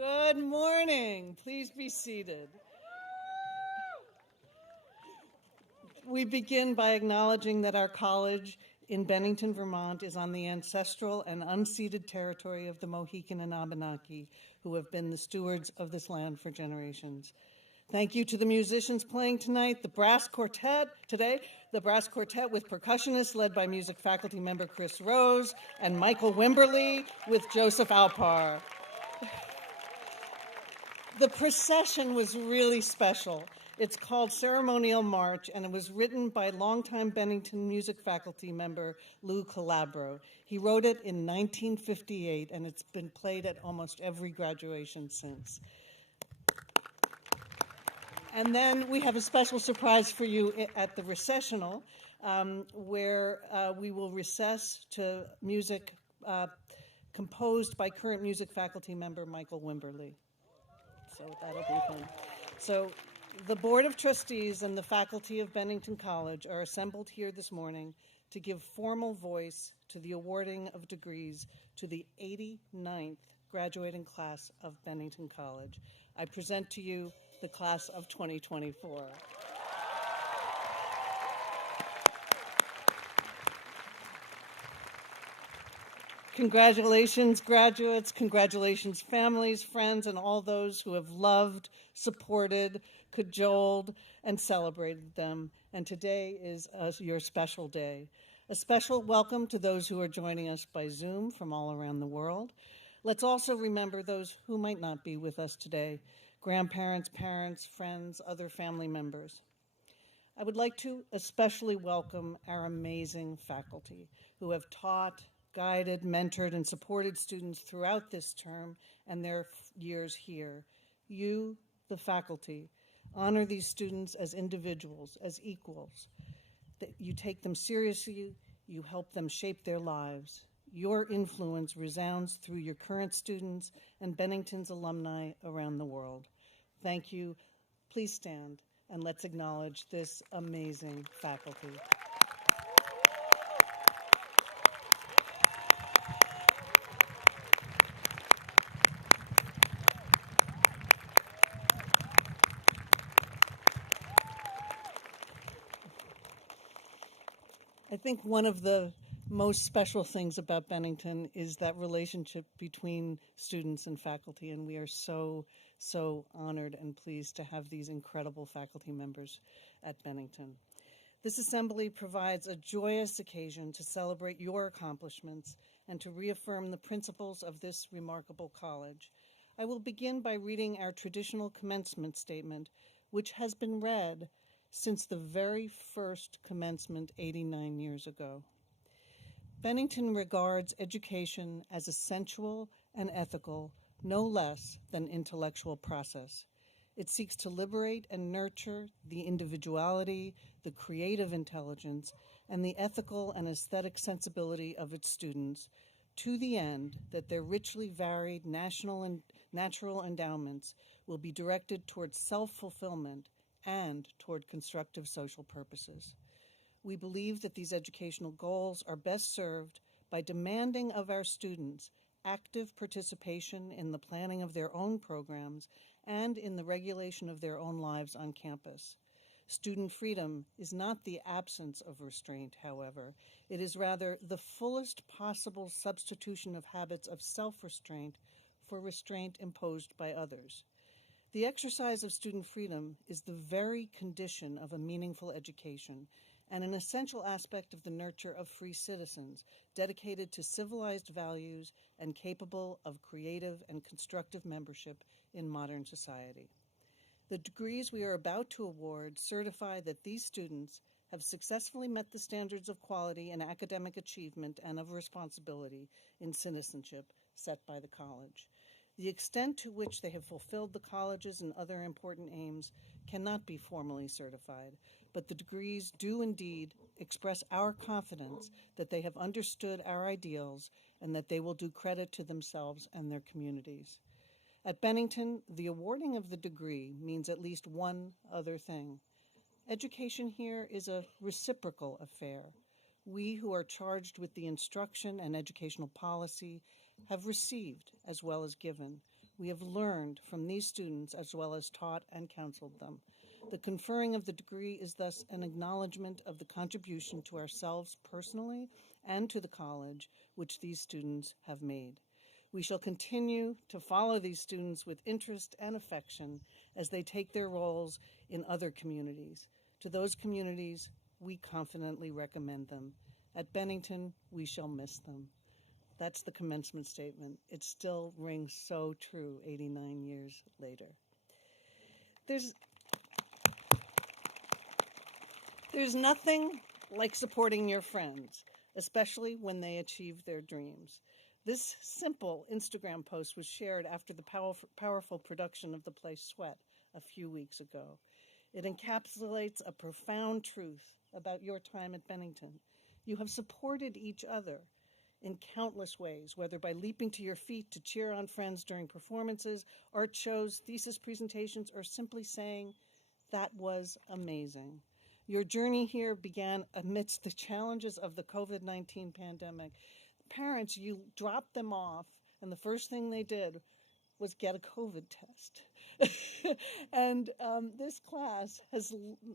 Good morning. Please be seated. We begin by acknowledging that our college in Bennington, Vermont is on the ancestral and unceded territory of the Mohican and Abenaki, who have been the stewards of this land for generations. Thank you to the musicians playing tonight, the brass quartet with percussionists led by music faculty member Chris Rose and Michael Wimberly with Joseph Alpar. The procession was really special. It's called Ceremonial March, and it was written by longtime Bennington music faculty member Lou Calabro. He wrote it in 1958, and it's been played at almost every graduation since. And then we have a special surprise for you at the recessional, where we will recess to music composed by current music faculty member Michael Wimberly. So that'll be fun. So the Board of Trustees and the faculty of Bennington College are assembled here this morning to give formal voice to the awarding of degrees to the 89th graduating class of Bennington College. I present to you the class of 2024. Congratulations, graduates. Congratulations, families, friends, and all those who have loved, supported, cajoled, and celebrated them. And today is your special day. A special welcome to those who are joining us by Zoom from all around the world. Let's also remember those who might not be with us today: grandparents, parents, friends, other family members. I would like to especially welcome our amazing faculty who have taught, guided, mentored, and supported students throughout this term and their years here. You, the faculty, honor these students as individuals, as equals. That you take them seriously, you help them shape their lives. Your influence resounds through your current students and Bennington's alumni around the world. Thank you. Please stand and let's acknowledge this amazing faculty. I think one of the most special things about Bennington is that relationship between students and faculty, and we are so honored and pleased to have these incredible faculty members at Bennington. This assembly provides a joyous occasion to celebrate your accomplishments and to reaffirm the principles of this remarkable college. I will begin by reading our traditional commencement statement, which has been read since the very first commencement 89 years ago. Bennington regards education as a sensual and ethical, no less than intellectual process. It seeks to liberate and nurture the individuality, the creative intelligence, and the ethical and aesthetic sensibility of its students, to the end that their richly varied national and natural endowments will be directed towards self-fulfillment and toward constructive social purposes. We believe that these educational goals are best served by demanding of our students active participation in the planning of their own programs and in the regulation of their own lives on campus. Student freedom is not the absence of restraint, however. It is rather the fullest possible substitution of habits of self-restraint for restraint imposed by others. The exercise of student freedom is the very condition of a meaningful education and an essential aspect of the nurture of free citizens, dedicated to civilized values and capable of creative and constructive membership in modern society. The degrees we are about to award certify that these students have successfully met the standards of quality and academic achievement and of responsibility in citizenship set by the college. The extent to which they have fulfilled the college's and other important aims cannot be formally certified, but the degrees do indeed express our confidence that they have understood our ideals and that they will do credit to themselves and their communities. At Bennington, the awarding of the degree means at least one other thing. Education here is a reciprocal affair. We who are charged with the instruction and educational policy have received as well as given. We have learned from these students as well as taught and counseled them. The conferring of the degree is thus an acknowledgement of the contribution to ourselves personally and to the college which these students have made. We shall continue to follow these students with interest and affection as they take their roles in other communities. To those communities, we confidently recommend them. At Bennington, we shall miss them. That's the commencement statement. It still rings so true 89 years later. There's nothing like supporting your friends, especially when they achieve their dreams. This simple Instagram post was shared after the powerful production of the play Sweat a few weeks ago. It encapsulates a profound truth about your time at Bennington. You have supported each other in countless ways, whether by leaping to your feet to cheer on friends during performances, art shows, thesis presentations, or simply saying, "That was amazing." Your journey here began amidst the challenges of the COVID-19 pandemic. Parents, you dropped them off, and the first thing they did was get a COVID test. And this class has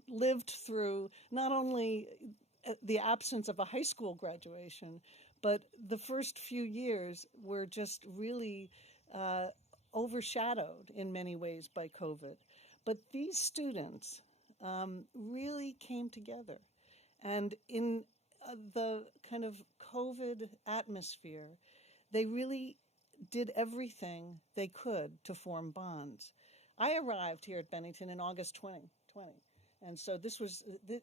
lived through not only the absence of a high school graduation, but the first few years were just really overshadowed in many ways by COVID. But these students really came together. And in the kind of COVID atmosphere, they really did everything they could to form bonds. I arrived here at Bennington in August 2020. And so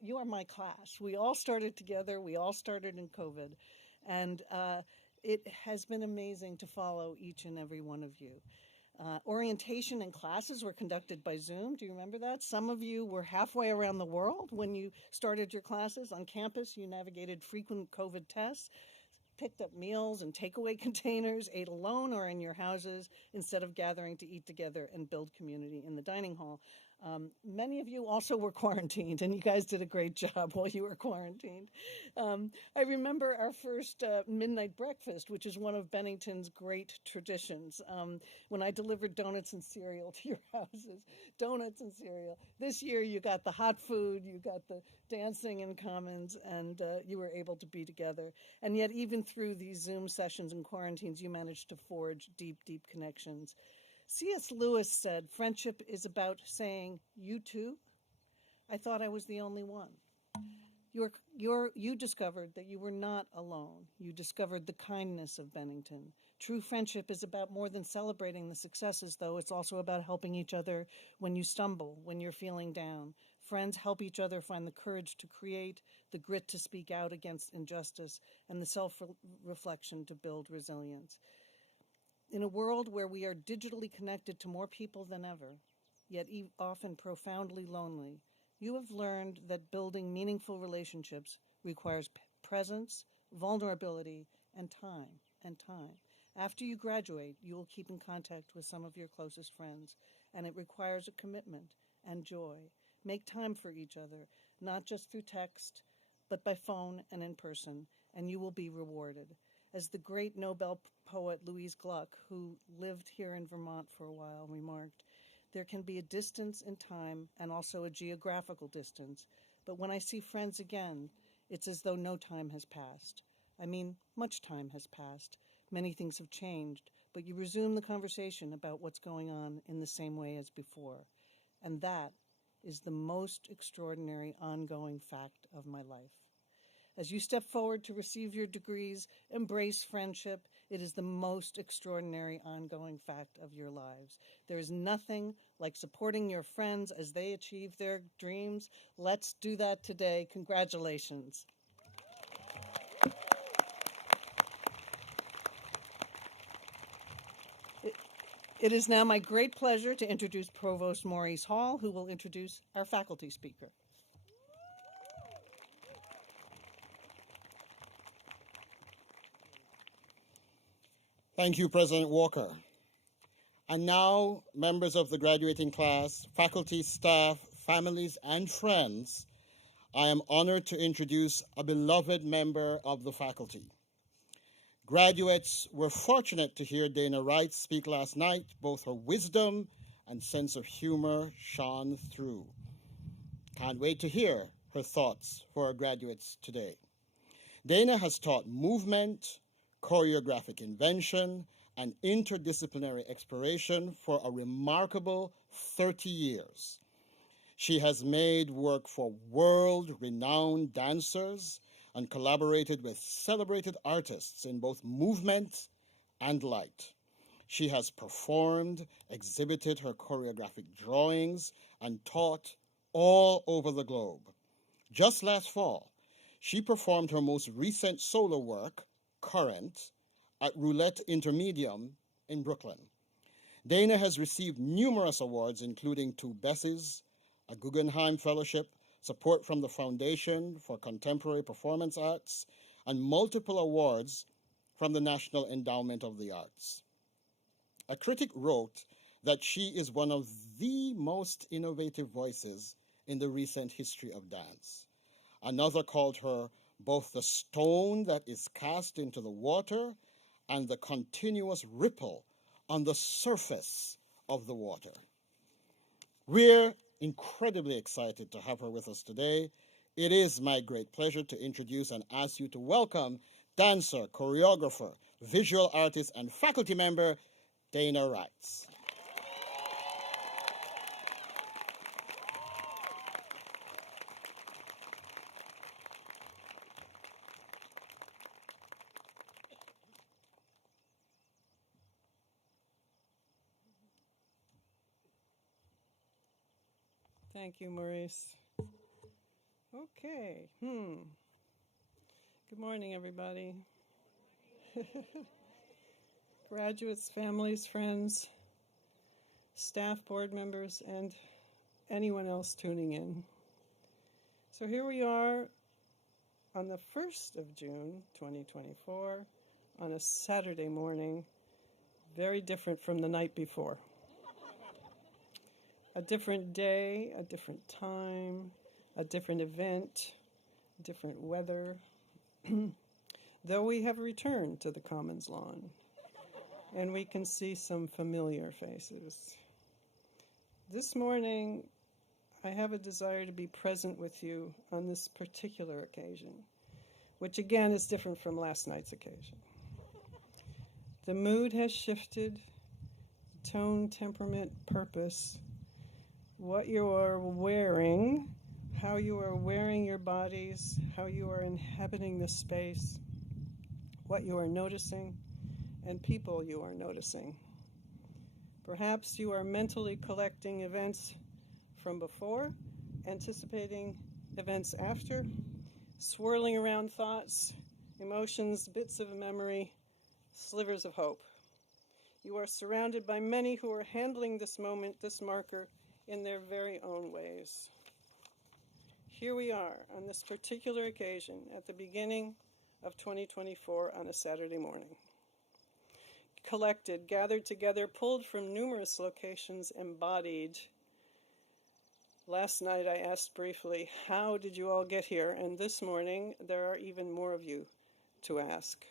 you are my class. We all started together. We all started in COVID. And it has been amazing to follow each and every one of you. Orientation and classes were conducted by Zoom. Do you remember that? Some of you were halfway around the world when you started your classes. On campus, you navigated frequent COVID tests, picked up meals and takeaway containers, ate alone or in your houses instead of gathering to eat together and build community in the dining hall. Many of you also were quarantined, and you guys did a great job while you were quarantined. I remember our first midnight breakfast, which is one of Bennington's great traditions, when I delivered donuts and cereal to your houses. Donuts and cereal. This year you got the hot food, you got the dancing in Commons, and you were able to be together. And yet even through these Zoom sessions and quarantines, you managed to forge deep, deep connections. C.S. Lewis said, "Friendship is about saying, 'You too?' I thought I was the only one." You discovered that you were not alone. You discovered the kindness of Bennington. True friendship is about more than celebrating the successes, though. It's also about helping each other when you stumble, when you're feeling down. Friends help each other find the courage to create, the grit to speak out against injustice, and the self-reflection to build resilience. In a world where we are digitally connected to more people than ever, yet often profoundly lonely, you have learned that building meaningful relationships requires presence, vulnerability, and time, After you graduate, you will keep in contact with some of your closest friends, and it requires a commitment and joy. Make time for each other, not just through text, but by phone and in person, and you will be rewarded. As the great Nobel poet Louise Gluck, who lived here in Vermont for a while, remarked, "There can be a distance in time and also a geographical distance, but when I see friends again, it's as though no time has passed. I mean, much time has passed. Many things have changed, but you resume the conversation about what's going on in the same way as before. And that is the most extraordinary ongoing fact of my life. As you step forward to receive your degrees, embrace friendship. It is the most extraordinary ongoing fact of your lives. There is nothing like supporting your friends as they achieve their dreams. Let's do that today. Congratulations. It is now my great pleasure to introduce Provost Maurice Hall, who will introduce our faculty speaker. Thank you, President Walker. And now, members of the graduating class, faculty, staff, families, and friends, I am honored to introduce a beloved member of the faculty. Graduates were fortunate to hear Dana Wright speak last night. Both her wisdom and sense of humor shone through. Can't wait to hear her thoughts for our graduates today. Dana has taught movement, choreographic invention, and interdisciplinary exploration for a remarkable 30 years. She has made work for world-renowned dancers and collaborated with celebrated artists in both movement and light. She has performed, exhibited her choreographic drawings, and taught all over the globe. Just last fall, she performed her most recent solo work, Current, at Roulette Intermedium in Brooklyn. Dana has received numerous awards, including 2 Bessies, a Guggenheim Fellowship, support from the Foundation for Contemporary Performance Arts, and multiple awards from the National Endowment of the Arts. A critic wrote that she is one of the most innovative voices in the recent history of dance. Another called her both the stone that is cast into the water and the continuous ripple on the surface of the water. We're incredibly excited to have her with us today. It is my great pleasure to introduce and ask you to welcome dancer, choreographer, visual artist, and faculty member, Dana Wrights. Thank you, Maurice. Okay. Good morning, everybody. Graduates, families, friends, staff, board members, and anyone else tuning in. So here we are on the 1st of June, 2024, on a Saturday morning, very different from the night before. A different day, a different time, a different event, different weather. Though we have returned to the Commons lawn, and we can see some familiar faces. This morning, I have a desire to be present with you on this particular occasion, which again is different from last night's occasion. The mood has shifted, tone, temperament, purpose. What you are wearing, how you are wearing your bodies, how you are inhabiting the space, what you are noticing, and people you are noticing. Perhaps you are mentally collecting events from before, anticipating events after, swirling around thoughts, emotions, bits of memory, slivers of hope. You are surrounded by many who are handling this moment, this marker, in their very own ways. Here we are on this particular occasion at the beginning of 2024 on a Saturday morning. Collected, gathered together, pulled from numerous locations, embodied. Last night I asked briefly, how did you all get here? And this morning there are even more of you to ask.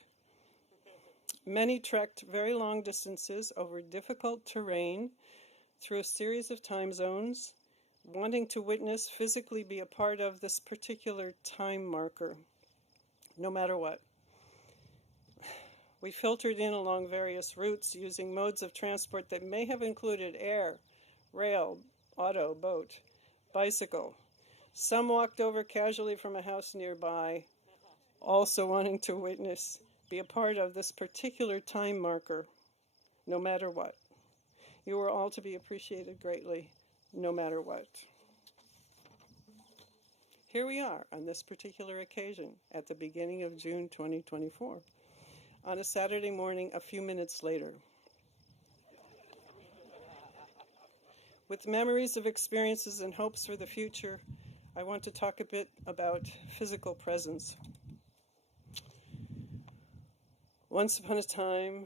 Many trekked very long distances over difficult terrain, through a series of time zones, wanting to witness, physically be a part of this particular time marker, no matter what. We filtered in along various routes using modes of transport that may have included air, rail, auto, boat, bicycle. Some walked over casually from a house nearby, also wanting to witness, be a part of this particular time marker, no matter what. You are all to be appreciated greatly, no matter what. Here we are on this particular occasion at the beginning of June 2024, on a Saturday morning a few minutes later. With memories of experiences and hopes for the future, I want to talk a bit about physical presence. Once upon a time,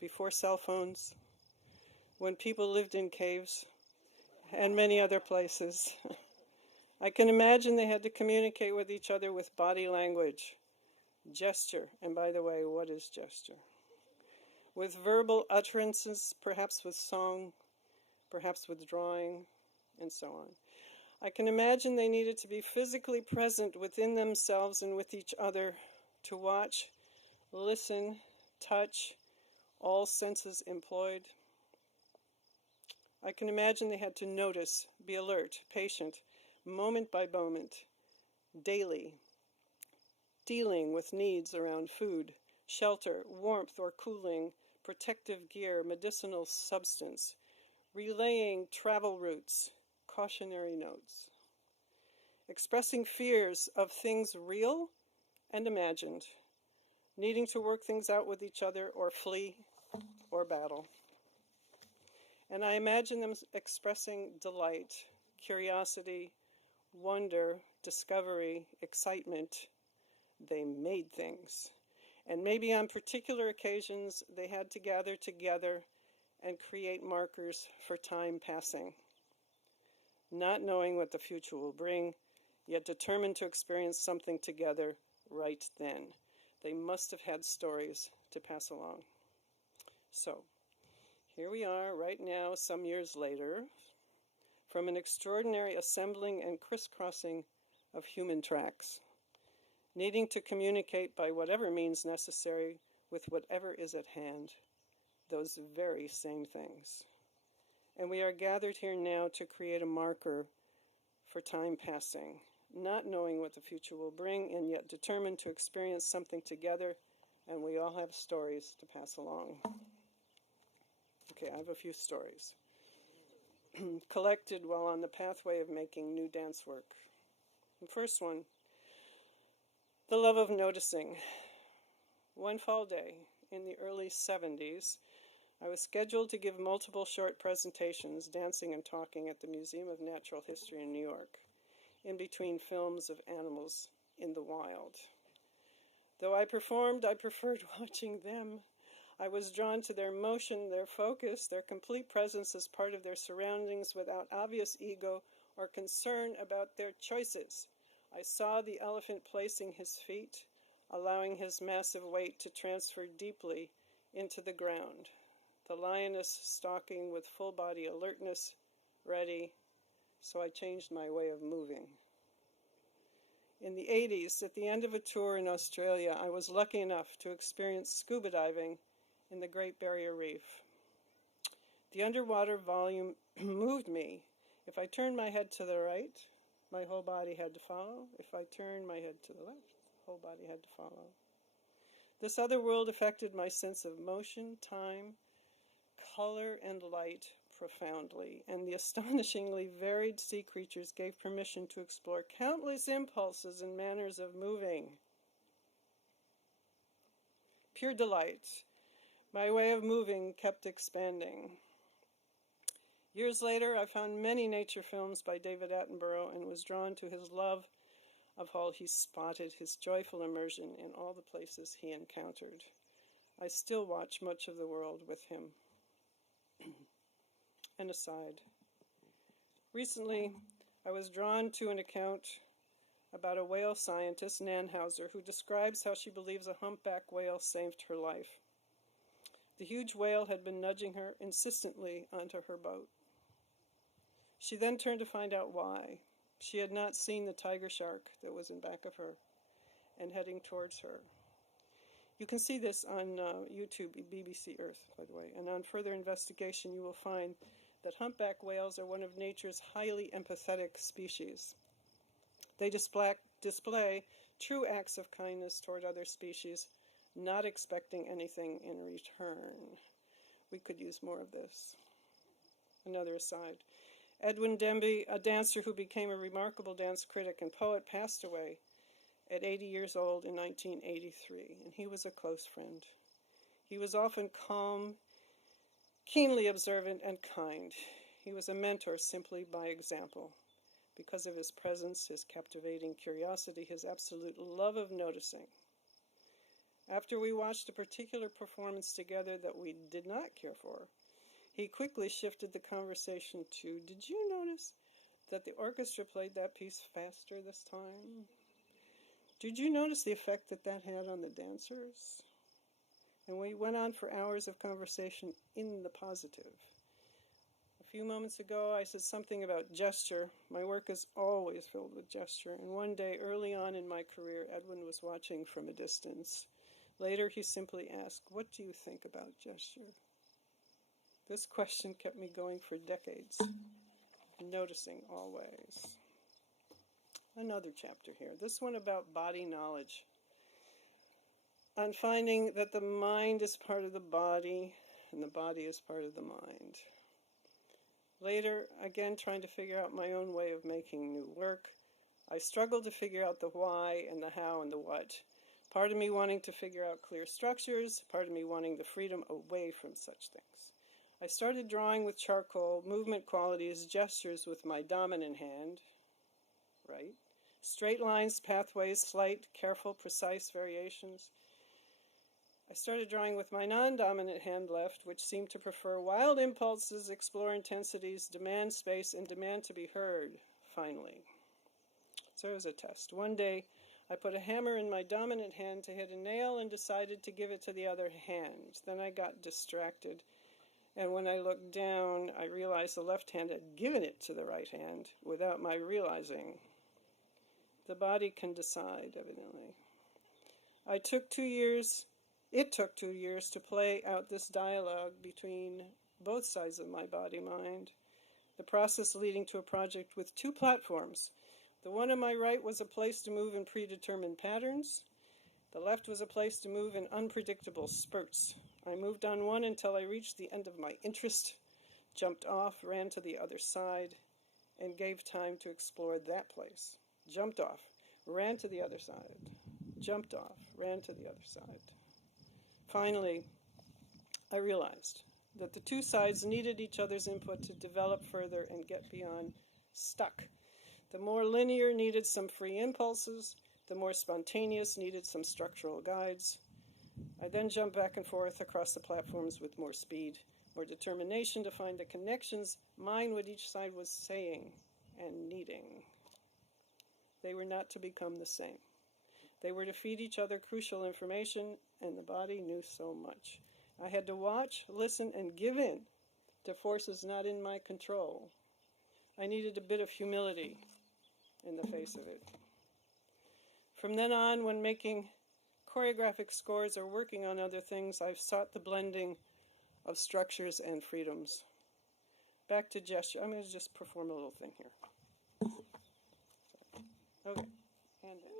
before cell phones, when people lived in caves and many other places, I can imagine they had to communicate with each other with body language, gesture, and by the way, what is gesture? With verbal utterances, perhaps with song, perhaps with drawing, and so on. I can imagine they needed to be physically present within themselves and with each other to watch, listen, touch, all senses employed. I can imagine they had to notice, be alert, patient, moment by moment, daily, dealing with needs around food, shelter, warmth or cooling, protective gear, medicinal substance, relaying travel routes, cautionary notes. expressing fears of things real and imagined, needing to work things out with each other or flee or battle. And I imagine them expressing delight, curiosity, wonder, discovery, excitement. They made things. And maybe on particular occasions, they had to gather together and create markers for time passing. Not knowing what the future will bring, yet determined to experience something together right then. They must have had stories to pass along. So, here we are right now, some years later, from an extraordinary assembling and crisscrossing of human tracks, needing to communicate by whatever means necessary with whatever is at hand, those very same things. And we are gathered here now to create a marker for time passing, not knowing what the future will bring, and yet determined to experience something together, and we all have stories to pass along. Okay, I have a few stories. Collected while on the pathway of making new dance work. The first one, the love of noticing. One fall day in the early 70s, I was scheduled to give multiple short presentations, dancing and talking at the Museum of Natural History in New York, in between films of animals in the wild. Though I performed, I preferred watching them. I was drawn to their motion, their focus, their complete presence as part of their surroundings without obvious ego or concern about their choices. I saw the elephant placing his feet, allowing his massive weight to transfer deeply into the ground. The lioness stalking with full body alertness, ready, so I changed my way of moving. In the 80s, at the end of a tour in Australia, I was lucky enough to experience scuba diving in the Great Barrier Reef. The underwater volume moved me. If I turned my head to the right, my whole body had to follow. If I turned my head to the left, the whole body had to follow. This other world affected my sense of motion, time, color, and light profoundly, and the astonishingly varied sea creatures gave permission to explore countless impulses and manners of moving. Pure delight. My way of moving kept expanding. Years later, I found many nature films by David Attenborough and was drawn to his love of how he spotted, his joyful immersion in all the places he encountered. I still watch much of the world with him. An aside. Recently, I was drawn to an account about a whale scientist, Nan Hauser, who describes how she believes a humpback whale saved her life. The huge whale had been nudging her insistently onto her boat. She then turned to find out why. She had not seen the tiger shark that was in back of her and heading towards her. You can see this on YouTube, BBC Earth, by the way, and on further investigation you will find that humpback whales are one of nature's highly empathetic species. They display true acts of kindness toward other species, not expecting anything in return. We could use more of this. Another aside. Edwin Demby, a dancer who became a remarkable dance critic and poet, passed away at 80 years old in 1983, and he was a close friend. He was often calm, keenly observant, and kind. He was a mentor simply by example, because of his presence, his captivating curiosity, his absolute love of noticing. After we watched a particular performance together that we did not care for, he quickly shifted the conversation to, "Did you notice that the orchestra played that piece faster this time? Did you notice the effect that that had on the dancers?" And we went on for hours of conversation in the positive. A few moments ago, I said something about gesture. My work is always filled with gesture. And one day, early on in my career, Edwin was watching from a distance. Later, he simply asked, "What do you think about gesture?" This question kept me going for decades, noticing always. Another chapter here, this one about body knowledge. On finding that the mind is part of the body and the body is part of the mind. Later, again trying to figure out my own way of making new work, I struggled to figure out the why and the how and the what. Part of me wanting to figure out clear structures, part of me wanting the freedom away from such things. I started drawing with charcoal, movement qualities, gestures with my dominant hand, right? Straight lines, pathways, slight, careful, precise variations. I started drawing with my non-dominant hand left, which seemed to prefer wild impulses, explore intensities, demand space, and demand to be heard, finally. So it was a test. One day, I put a hammer in my dominant hand to hit a nail and decided to give it to the other hand. Then I got distracted, and when I looked down, I realized the left hand had given it to the right hand without my realizing. The body can decide, evidently. It took 2 years to play out this dialogue between both sides of my body-mind, the process leading to a project with 2 platforms. The one on my right was a place to move in predetermined patterns. The left was a place to move in unpredictable spurts. I moved on one until I reached the end of my interest, jumped off, ran to the other side, and gave time to explore that place. Jumped off, ran to the other side, jumped off, ran to the other side. Finally, I realized that the 2 sides needed each other's input to develop further and get beyond stuck. The more linear needed some free impulses, the more spontaneous needed some structural guides. I then jumped back and forth across the platforms with more speed, more determination to find the connections, mind what each side was saying and needing. They were not to become the same. They were to feed each other crucial information, and the body knew so much. I had to watch, listen, and give in to forces not in my control. I needed a bit of humility in the face of it. From then on, when making choreographic scores or working on other things, I've sought the blending of structures and freedoms. Back to gesture. I'm going to just perform a little thing here. Okay, hand in.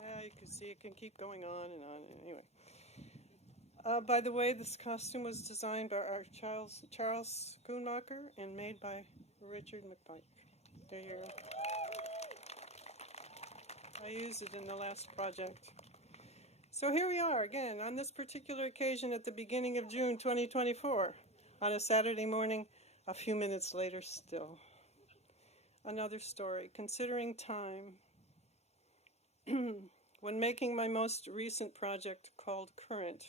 Yeah, you can see it can keep going on and on. Anyway. By the way, this costume was designed by our Charles Schoonmaker and made by Richard McPike. There you go. I used it in the last project. So here we are again on this particular occasion at the beginning of June 2024, on a Saturday morning, a few minutes later still. Another story, considering time. When making my most recent project called Current,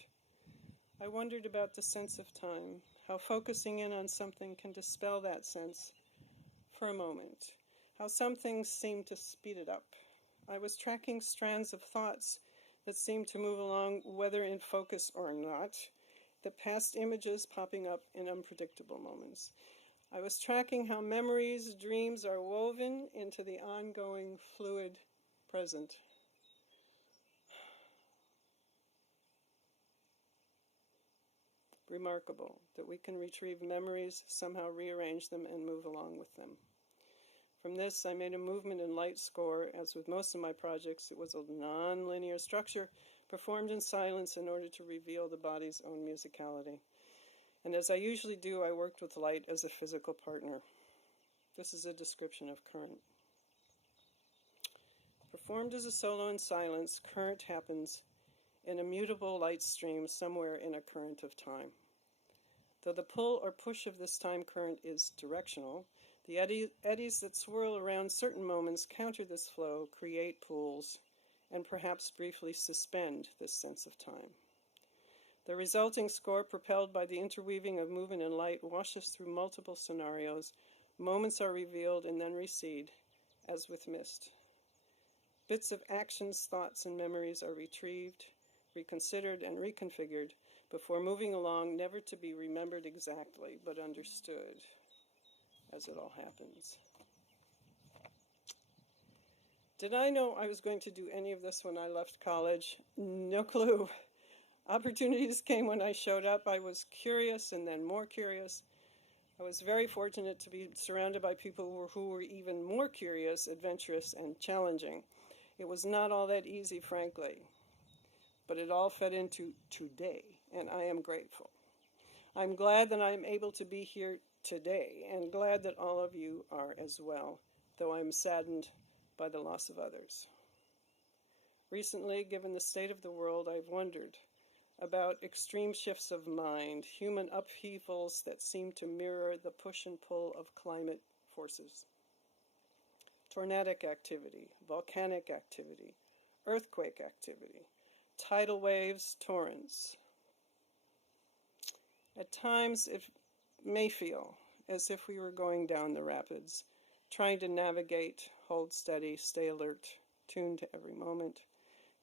I wondered about the sense of time, how focusing in on something can dispel that sense for a moment, how some things seem to speed it up. I was tracking strands of thoughts that seemed to move along, whether in focus or not, the past images popping up in unpredictable moments. I was tracking how memories, dreams are woven into the ongoing, fluid present. Remarkable that we can retrieve memories, somehow rearrange them, and move along with them. From this, I made a movement and light score. As with most of my projects, it was a non-linear structure performed in silence in order to reveal the body's own musicality. And as I usually do, I worked with light as a physical partner. This is a description of Current. Performed as a solo in silence, Current happens in a mutable light stream somewhere in a current of time. Though the pull or push of this time current is directional, the eddies that swirl around certain moments counter this flow, create pools, and perhaps briefly suspend this sense of time. The resulting score, propelled by the interweaving of movement and light, washes through multiple scenarios. Moments are revealed and then recede, as with mist. Bits of actions, thoughts, and memories are retrieved, reconsidered, and reconfigured before moving along, never to be remembered exactly, but understood as it all happens. Did I know I was going to do any of this when I left college? No clue. Opportunities came when I showed up. I was curious and then more curious. I was very fortunate to be surrounded by people who were even more curious, adventurous, and challenging. It was not all that easy, frankly, but it all fed into today, and I am grateful. I'm glad that I'm able to be here today, and glad that all of you are as well, though I'm saddened by the loss of others. Recently, given the state of the world, I've wondered about extreme shifts of mind, human upheavals that seem to mirror the push and pull of climate forces. Tornadic activity, volcanic activity, earthquake activity, tidal waves, torrents. At times, it may feel as if we were going down the rapids, trying to navigate, hold steady, stay alert, tuned to every moment,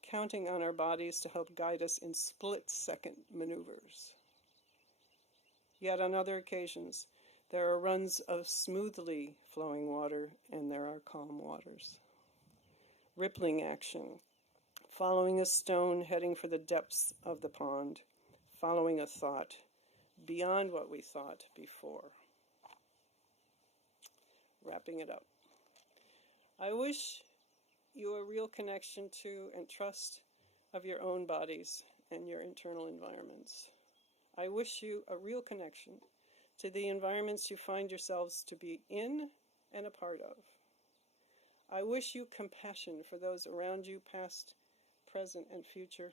counting on our bodies to help guide us in split-second maneuvers. Yet on other occasions, there are runs of smoothly flowing water, and there are calm waters. Rippling action, following a stone heading for the depths of the pond, following a thought beyond what we thought before. Wrapping it up. I wish you a real connection to and trust of your own bodies and your internal environments. I wish you a real connection to the environments you find yourselves to be in and a part of. I wish you compassion for those around you, past, present, and future.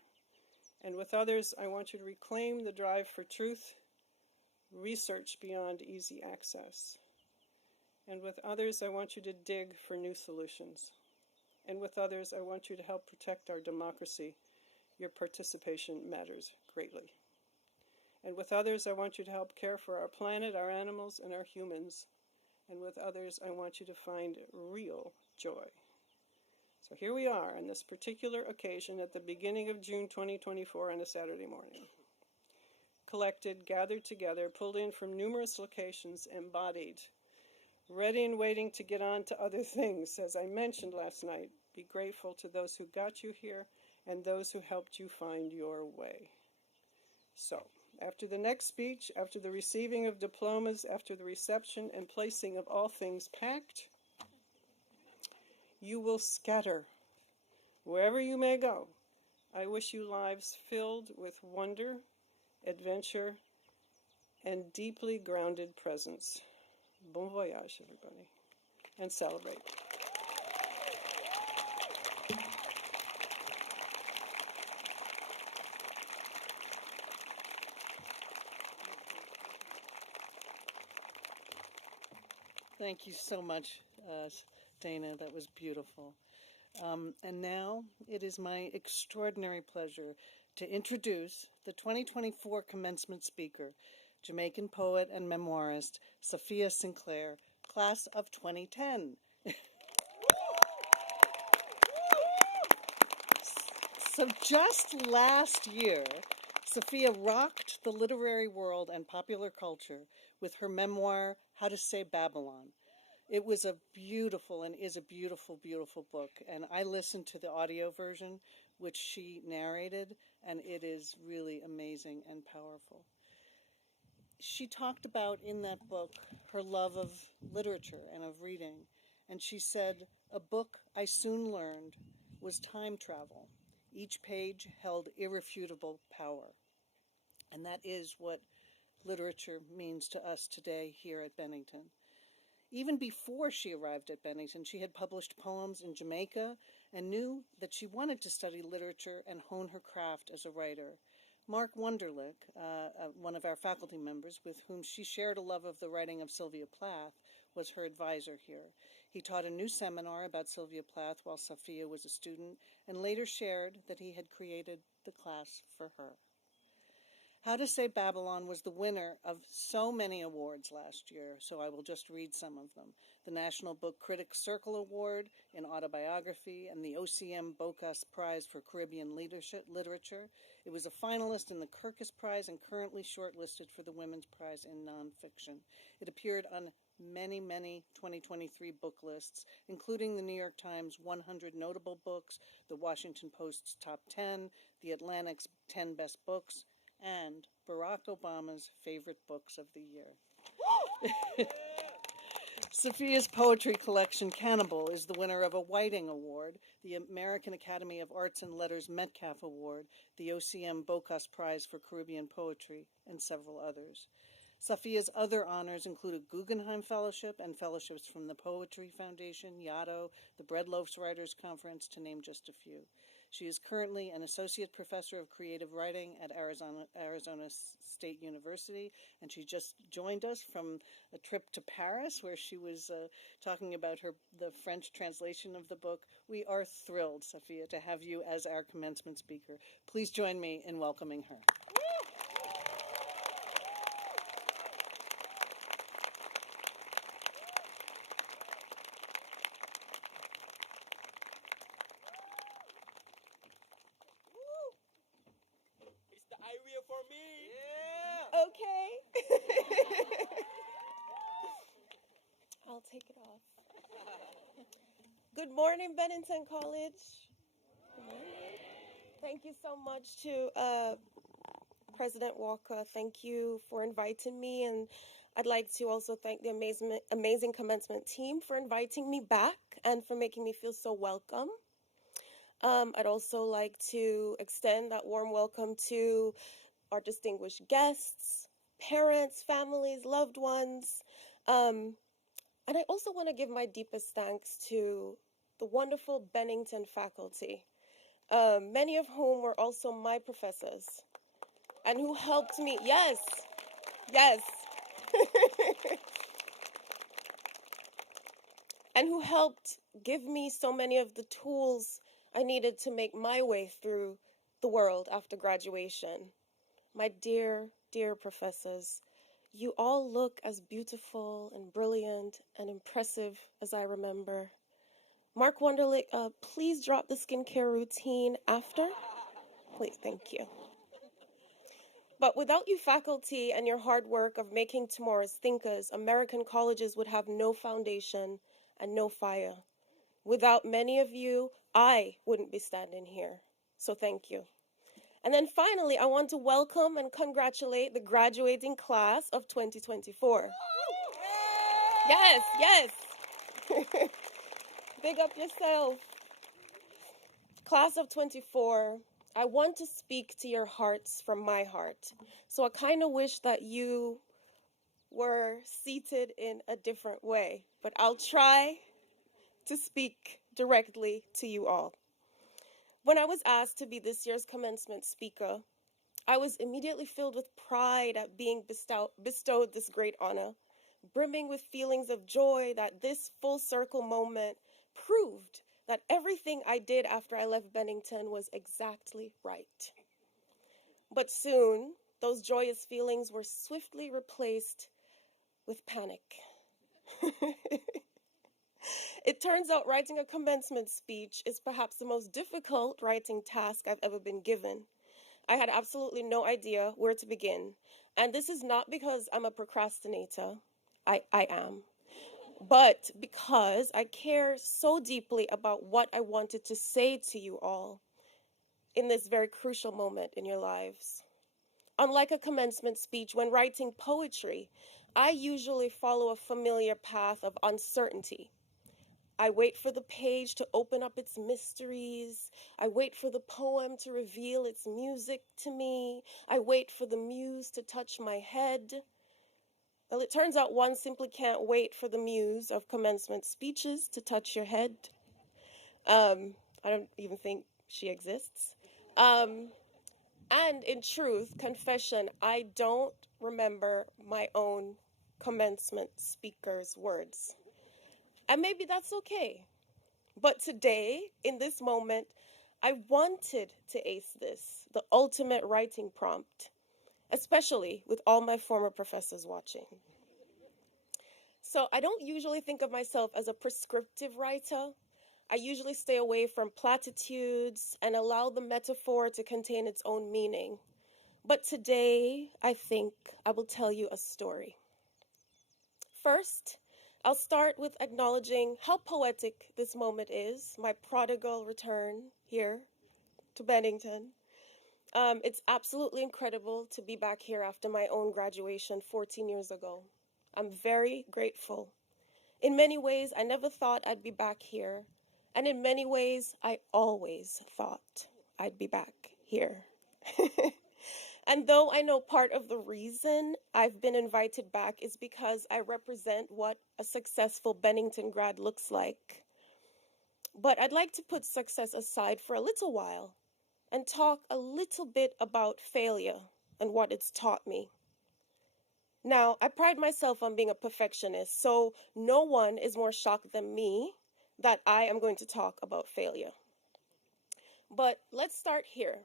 And with others, I want you to reclaim the drive for truth, research beyond easy access. And with others, I want you to dig for new solutions. And with others, I want you to help protect our democracy. Your participation matters greatly. And with others, I want you to help care for our planet, our animals, and our humans. And with others, I want you to find real joy. So here we are on this particular occasion at the beginning of June 2024 on a Saturday morning. Collected, gathered together, pulled in from numerous locations, embodied, ready and waiting to get on to other things. As I mentioned last night, be grateful to those who got you here and those who helped you find your way. So, after the next speech, after the receiving of diplomas, after the reception and placing of all things packed, you will scatter wherever you may go. I wish you lives filled with wonder, adventure, and deeply grounded presence. Bon voyage, everybody. and celebrate. Thank you so much, Dana. That was beautiful. And now it is my extraordinary pleasure to introduce the 2024 commencement speaker, Jamaican poet and memoirist Safiya Sinclair, class of 2010. So just last year, Safiya rocked the literary world and popular culture with her memoir, How to Say Babylon. It was a beautiful and is a beautiful, beautiful book. And I listened to the audio version, which she narrated, and it is really amazing and powerful. She talked about in that book her love of literature and of reading. And she said, "A book I soon learned was time travel. Each page held irrefutable power." And that is what literature means to us today here at Bennington. Even before she arrived at Bennington, she had published poems in Jamaica and knew that she wanted to study literature and hone her craft as a writer. Mark Wunderlich, one of our faculty members with whom she shared a love of the writing of Sylvia Plath, was her advisor here. He taught a new seminar about Sylvia Plath while Safiya was a student, and later shared that he had created the class for her. How to Say Babylon was the winner of so many awards last year, so I will just read some of them. The National Book Critics Circle Award in Autobiography and the OCM Bocas Prize for Caribbean Literature. It was a finalist in the Kirkus Prize and currently shortlisted for the Women's Prize in Nonfiction. It appeared on many, many 2023 book lists, including the New York Times 100 Notable Books, the Washington Post's Top 10, the Atlantic's 10 Best Books, and Barack Obama's favorite books of the year. Safiya's poetry collection, Cannibal, is the winner of a Whiting Award, the American Academy of Arts and Letters Metcalf Award, the OCM Bocas Prize for Caribbean Poetry, and several others. Safiya's other honors include a Guggenheim Fellowship and fellowships from the Poetry Foundation, Yaddo, the Breadloaf's Writers Conference, to name just a few. She is currently an associate professor of creative writing at Arizona State University, and she just joined us from a trip to Paris where she was talking about the French translation of the book. We are thrilled, Safiya, to have you as our commencement speaker. Please join me in welcoming her. For me. Okay. I'll take it off. Good morning, Bennington College. Good morning. Thank you so much to President Walker. Thank you for inviting me, and I'd like to also thank the amazing commencement team for inviting me back and for making me feel so welcome. I'd also like to extend that warm welcome to our distinguished guests, parents, families, loved ones. And I also want to give my deepest thanks to the wonderful Bennington faculty, many of whom were also my professors and who helped me. Yes. And who helped give me so many of the tools I needed to make my way through the world after graduation. My dear, dear professors, you all look as beautiful and brilliant and impressive as I remember. Mark Wunderlich, please drop the skincare routine after. Please, thank you. But without you faculty and your hard work of making tomorrow's thinkers, American colleges would have no foundation and no fire. Without many of you, I wouldn't be standing here. So thank you. And then finally, I want to welcome and congratulate the graduating class of 2024. Yes. Big up yourself. Class of 24, I want to speak to your hearts from my heart. So I kind of wish that you were seated in a different way, but I'll try to speak directly to you all. When I was asked to be this year's commencement speaker, I was immediately filled with pride at being bestowed this great honor, brimming with feelings of joy that this full circle moment proved that everything I did after I left Bennington was exactly right. But soon, those joyous feelings were swiftly replaced with panic. It turns out writing a commencement speech is perhaps the most difficult writing task I've ever been given. I had absolutely no idea where to begin. And this is not because I'm a procrastinator. I am. But because I care so deeply about what I wanted to say to you all in this very crucial moment in your lives. Unlike a commencement speech, when writing poetry, I usually follow a familiar path of uncertainty. I wait for the page to open up its mysteries. I wait for the poem to reveal its music to me. I wait for the muse to touch my head. Well, it turns out one simply can't wait for the muse of commencement speeches to touch your head. I don't even think she exists. And in truth, confession, I don't remember my own commencement speaker's words. And maybe that's okay. But today, in this moment, I wanted to ace this, the ultimate writing prompt, especially with all my former professors watching. So I don't usually think of myself as a prescriptive writer. I usually stay away from platitudes and allow the metaphor to contain its own meaning. But today, I think I will tell you a story. First, I'll start with acknowledging how poetic this moment is, my prodigal return here to Bennington. It's absolutely incredible to be back here after my own graduation 14 years ago. I'm very grateful. In many ways, I never thought I'd be back here. And in many ways, I always thought I'd be back here. And though I know part of the reason I've been invited back is because I represent what a successful Bennington grad looks like. But I'd like to put success aside for a little while and talk a little bit about failure and what it's taught me. Now, I pride myself on being a perfectionist, so no one is more shocked than me that I am going to talk about failure. But let's start here.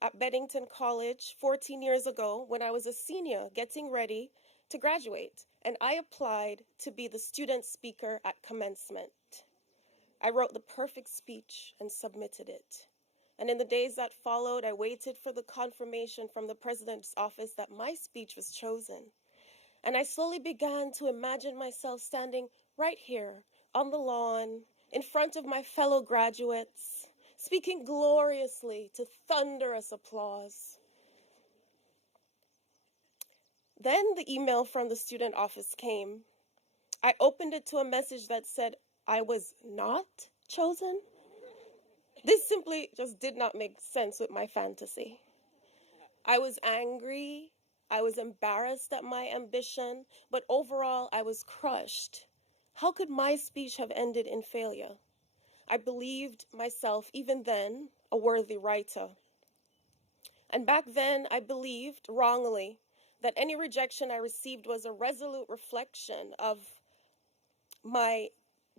At Bennington College 14 years ago when I was a senior getting ready to graduate, and I applied to be the student speaker at Commencement. I wrote the perfect speech and submitted it. And in the days that followed, I waited for the confirmation from the president's office that my speech was chosen. And I slowly began to imagine myself standing right here on the lawn in front of my fellow graduates, speaking gloriously to thunderous applause. Then the email from the student office came. I opened it to a message that said I was not chosen. This simply just did not make sense with my fantasy. I was angry. I was embarrassed at my ambition, but overall I was crushed. How could my speech have ended in failure? I believed myself, even then, a worthy writer. And back then, I believed, wrongly, that any rejection I received was a resolute reflection of my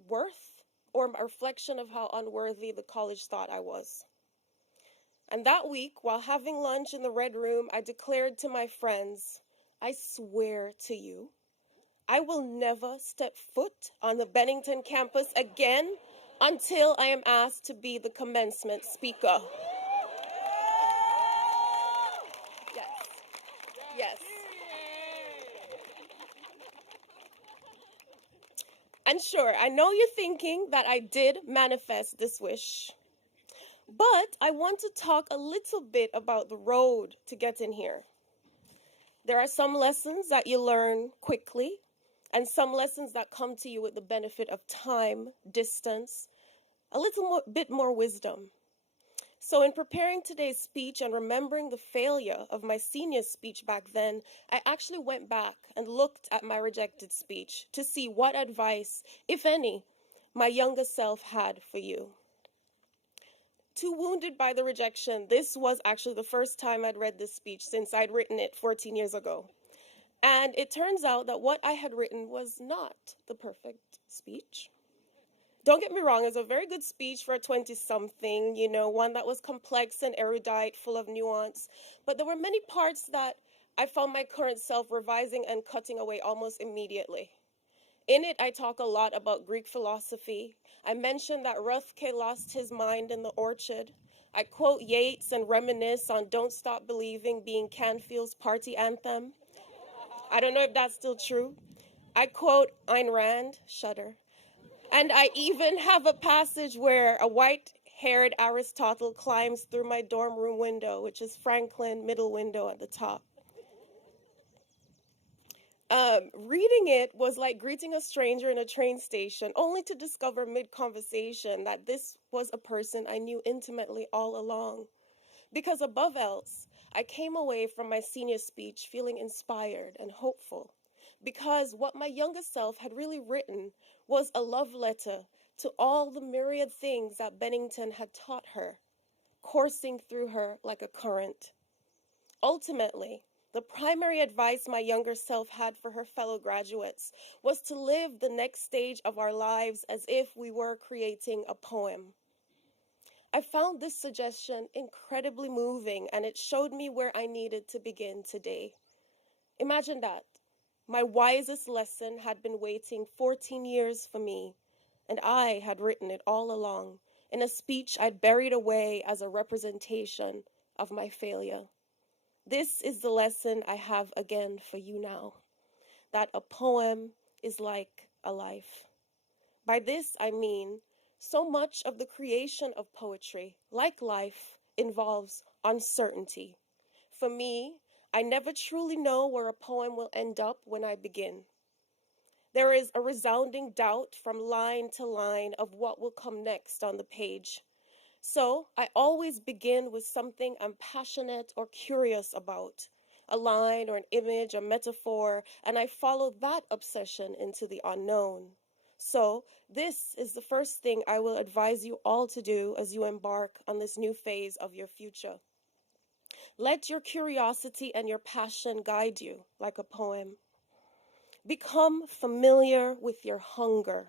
worth or a reflection of how unworthy the college thought I was. And that week, while having lunch in the Red Room, I declared to my friends, I swear to you, I will never step foot on the Bennington campus again until I am asked to be the commencement speaker. Yes. And sure, I know you're thinking that I did manifest this wish. But I want to talk a little bit about the road to getting here. There are some lessons that you learn quickly, and some lessons that come to you with the benefit of time, distance, a little bit more wisdom. So in preparing today's speech and remembering the failure of my senior speech back then, I actually went back and looked at my rejected speech to see what advice, if any, my younger self had for you. Too wounded by the rejection, this was actually the first time I'd read this speech since I'd written it 14 years ago. And it turns out that what I had written was not the perfect speech. Don't get me wrong, it was a very good speech for a 20-something, one that was complex and erudite, full of nuance. But there were many parts that I found my current self revising and cutting away almost immediately. In it, I talk a lot about Greek philosophy. I mention that Rothke lost his mind in the orchard. I quote Yeats and reminisce on Don't Stop Believing being Canfield's party anthem. I don't know if that's still true. I quote Ayn Rand, shudder. And I even have a passage where a white-haired Aristotle climbs through my dorm room window, which is Franklin, middle window at the top. Reading it was like greeting a stranger in a train station, only to discover mid-conversation that this was a person I knew intimately all along. Because above else, I came away from my senior speech feeling inspired and hopeful. Because what my younger self had really written was a love letter to all the myriad things that Bennington had taught her, coursing through her like a current. Ultimately, the primary advice my younger self had for her fellow graduates was to live the next stage of our lives as if we were creating a poem. I found this suggestion incredibly moving, and it showed me where I needed to begin today. Imagine that. My wisest lesson had been waiting 14 years for me, and I had written it all along in a speech I'd buried away as a representation of my failure. This is the lesson I have again for you now, that a poem is like a life. By this I mean, so much of the creation of poetry, like life, involves uncertainty. For me, I never truly know where a poem will end up when I begin. There is a resounding doubt from line to line of what will come next on the page. So I always begin with something I'm passionate or curious about, a line or an image, a metaphor, and I follow that obsession into the unknown. So this is the first thing I will advise you all to do as you embark on this new phase of your future. Let your curiosity and your passion guide you like a poem. Become familiar with your hunger.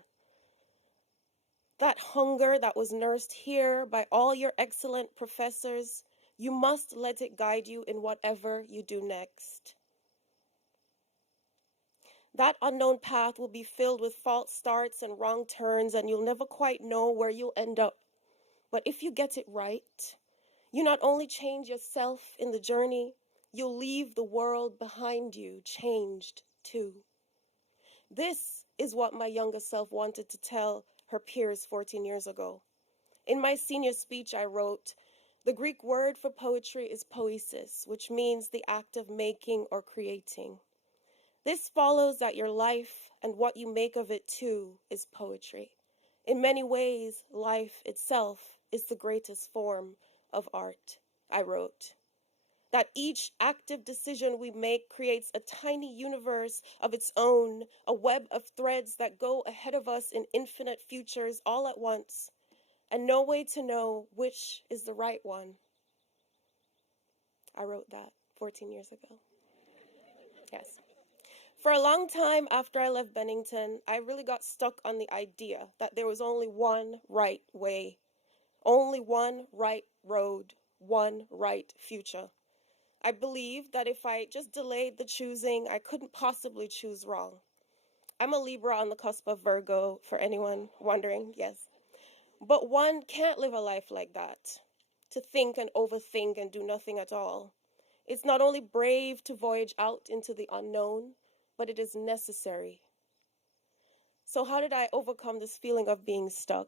That hunger that was nursed here by all your excellent professors, you must let it guide you in whatever you do next. That unknown path will be filled with false starts and wrong turns, and you'll never quite know where you'll end up. But if you get it right, you not only change yourself in the journey, you'll leave the world behind you changed too. This is what my younger self wanted to tell her peers 14 years ago. In my senior speech, I wrote, the Greek word for poetry is poiesis, which means the act of making or creating. This follows that your life and what you make of it too is poetry. In many ways, life itself is the greatest form of art, I wrote. That each active decision we make creates a tiny universe of its own, a web of threads that go ahead of us in infinite futures all at once, and no way to know which is the right one. I wrote that 14 years ago. Yes. For a long time after I left Bennington, I really got stuck on the idea that there was only one right way, only one right road, one right future. I believed that if I just delayed the choosing, I couldn't possibly choose wrong. I'm a Libra on the cusp of Virgo, for anyone wondering, yes. But one can't live a life like that, to think and overthink and do nothing at all. It's not only brave to voyage out into the unknown, but it is necessary. So how did I overcome this feeling of being stuck?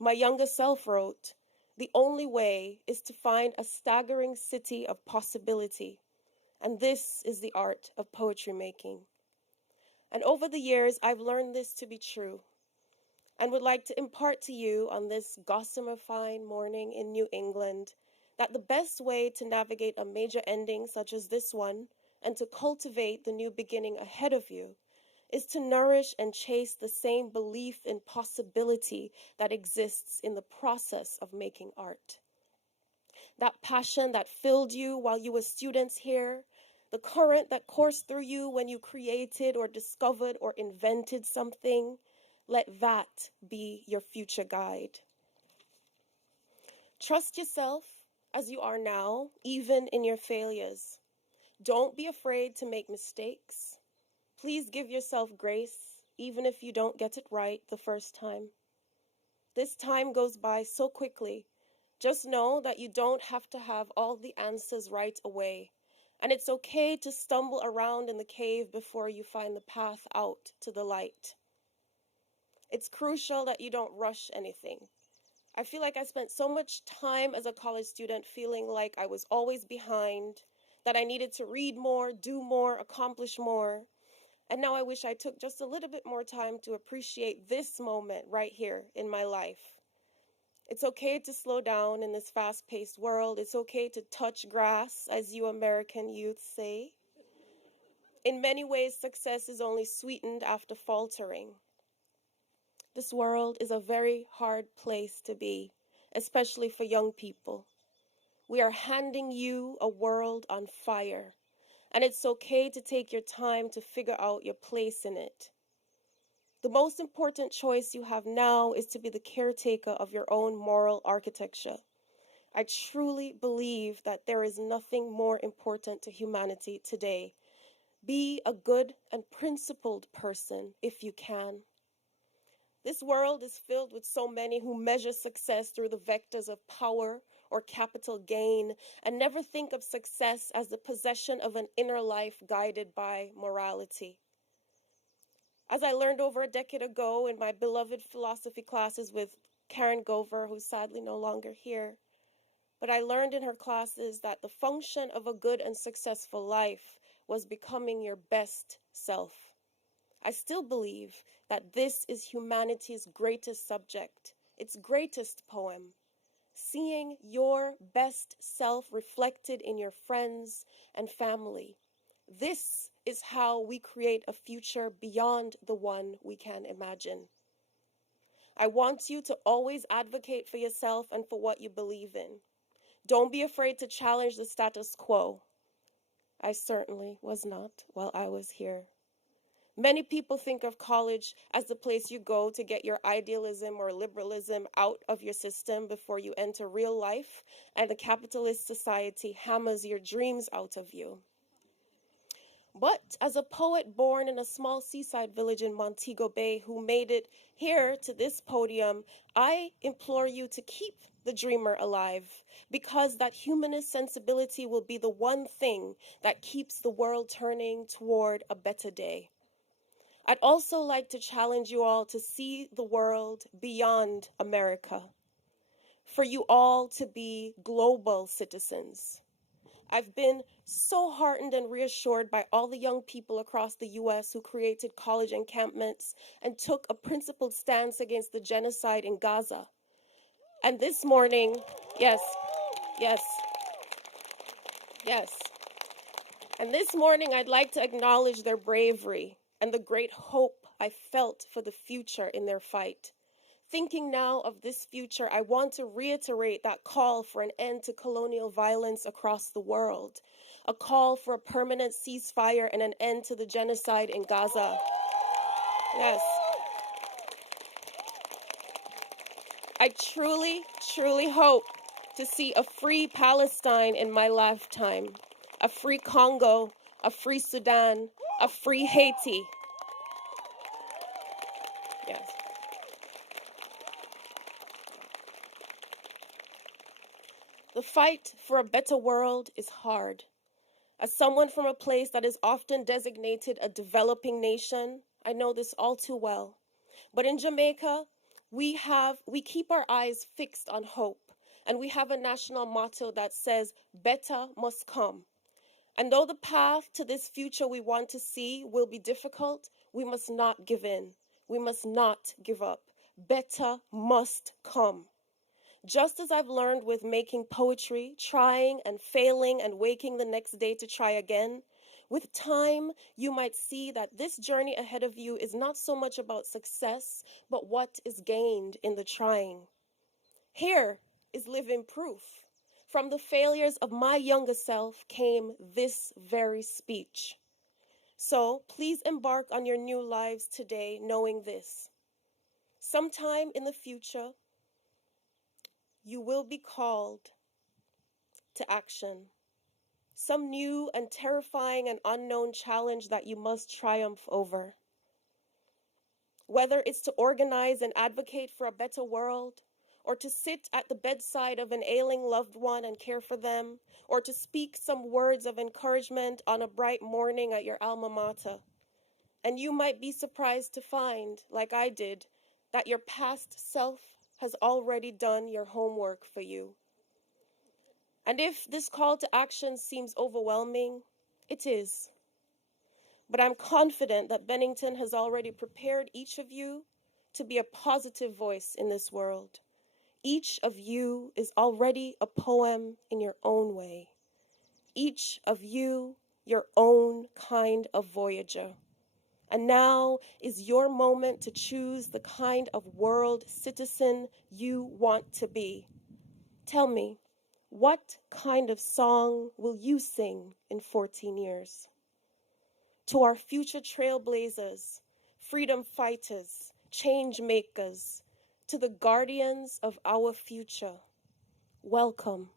My younger self wrote, the only way is to find a staggering city of possibility. And this is the art of poetry making. And over the years, I've learned this to be true and would like to impart to you on this gossamer fine morning in New England that the best way to navigate a major ending such as this one and to cultivate the new beginning ahead of you is to nourish and chase the same belief in possibility that exists in the process of making art. That passion that filled you while you were students here, the current that coursed through you when you created or discovered or invented something, let that be your future guide. Trust yourself as you are now, even in your failures. Don't be afraid to make mistakes. Please give yourself grace, even if you don't get it right the first time. This time goes by so quickly. Just know that you don't have to have all the answers right away. And it's okay to stumble around in the cave before you find the path out to the light. It's crucial that you don't rush anything. I feel like I spent so much time as a college student feeling like I was always behind, that I needed to read more, do more, accomplish more. And now I wish I took just a little bit more time to appreciate this moment right here in my life. It's okay to slow down in this fast-paced world. It's okay to touch grass, as you American youth say. In many ways, success is only sweetened after faltering. This world is a very hard place to be, especially for young people. We are handing you a world on fire, and it's okay to take your time to figure out your place in it. The most important choice you have now is to be the caretaker of your own moral architecture. I truly believe that there is nothing more important to humanity today. Be a good and principled person if you can. This world is filled with so many who measure success through the vectors of power or capital gain and never think of success as the possession of an inner life guided by morality. As I learned over a decade ago in my beloved philosophy classes with Karen Gover, who's sadly no longer here, but I learned in her classes that the function of a good and successful life was becoming your best self. I still believe that this is humanity's greatest subject, its greatest poem. Seeing your best self reflected in your friends and family. This is how we create a future beyond the one we can imagine. I want you to always advocate for yourself and for what you believe in. Don't be afraid to challenge the status quo. I certainly was not while I was here. Many people think of college as the place you go to get your idealism or liberalism out of your system before you enter real life, and the capitalist society hammers your dreams out of you. But as a poet born in a small seaside village in Montego Bay who made it here to this podium, I implore you to keep the dreamer alive, because that humanist sensibility will be the one thing that keeps the world turning toward a better day. I'd also like to challenge you all to see the world beyond America, for you all to be global citizens. I've been so heartened and reassured by all the young people across the U.S. who created college encampments and took a principled stance against the genocide in Gaza. And this morning, yes. And this morning, I'd like to acknowledge their bravery and the great hope I felt for the future in their fight. Thinking now of this future, I want to reiterate that call for an end to colonial violence across the world, a call for a permanent ceasefire and an end to the genocide in Gaza. Yes. I truly, truly hope to see a free Palestine in my lifetime, a free Congo, a free Sudan, a free Haiti. Yes. The fight for a better world is hard. As someone from a place that is often designated a developing nation, I know this all too well. But in Jamaica, we keep our eyes fixed on hope, and we have a national motto that says, better must come. And though the path to this future we want to see will be difficult, we must not give in. We must not give up. Better must come. Just as I've learned with making poetry, trying and failing and waking the next day to try again, With time, you might see that this journey ahead of you is not so much about success, but what is gained in the trying. Here is living proof. From the failures of my younger self came this very speech. So please embark on your new lives today knowing this. Sometime in the future, you will be called to action. Some new and terrifying and unknown challenge that you must triumph over. Whether it's to organize and advocate for a better world, or to sit at the bedside of an ailing loved one and care for them, or to speak some words of encouragement on a bright morning at your alma mater. And you might be surprised to find, like I did, that your past self has already done your homework for you. And if this call to action seems overwhelming, it is. But I'm confident that Bennington has already prepared each of you to be a positive voice in this world. Each of you is already a poem in your own way. Each of you, your own kind of voyager. And now is your moment to choose the kind of world citizen you want to be. Tell me, what kind of song will you sing in 14 years? To our future trailblazers, freedom fighters, change makers, to the guardians of our future, welcome.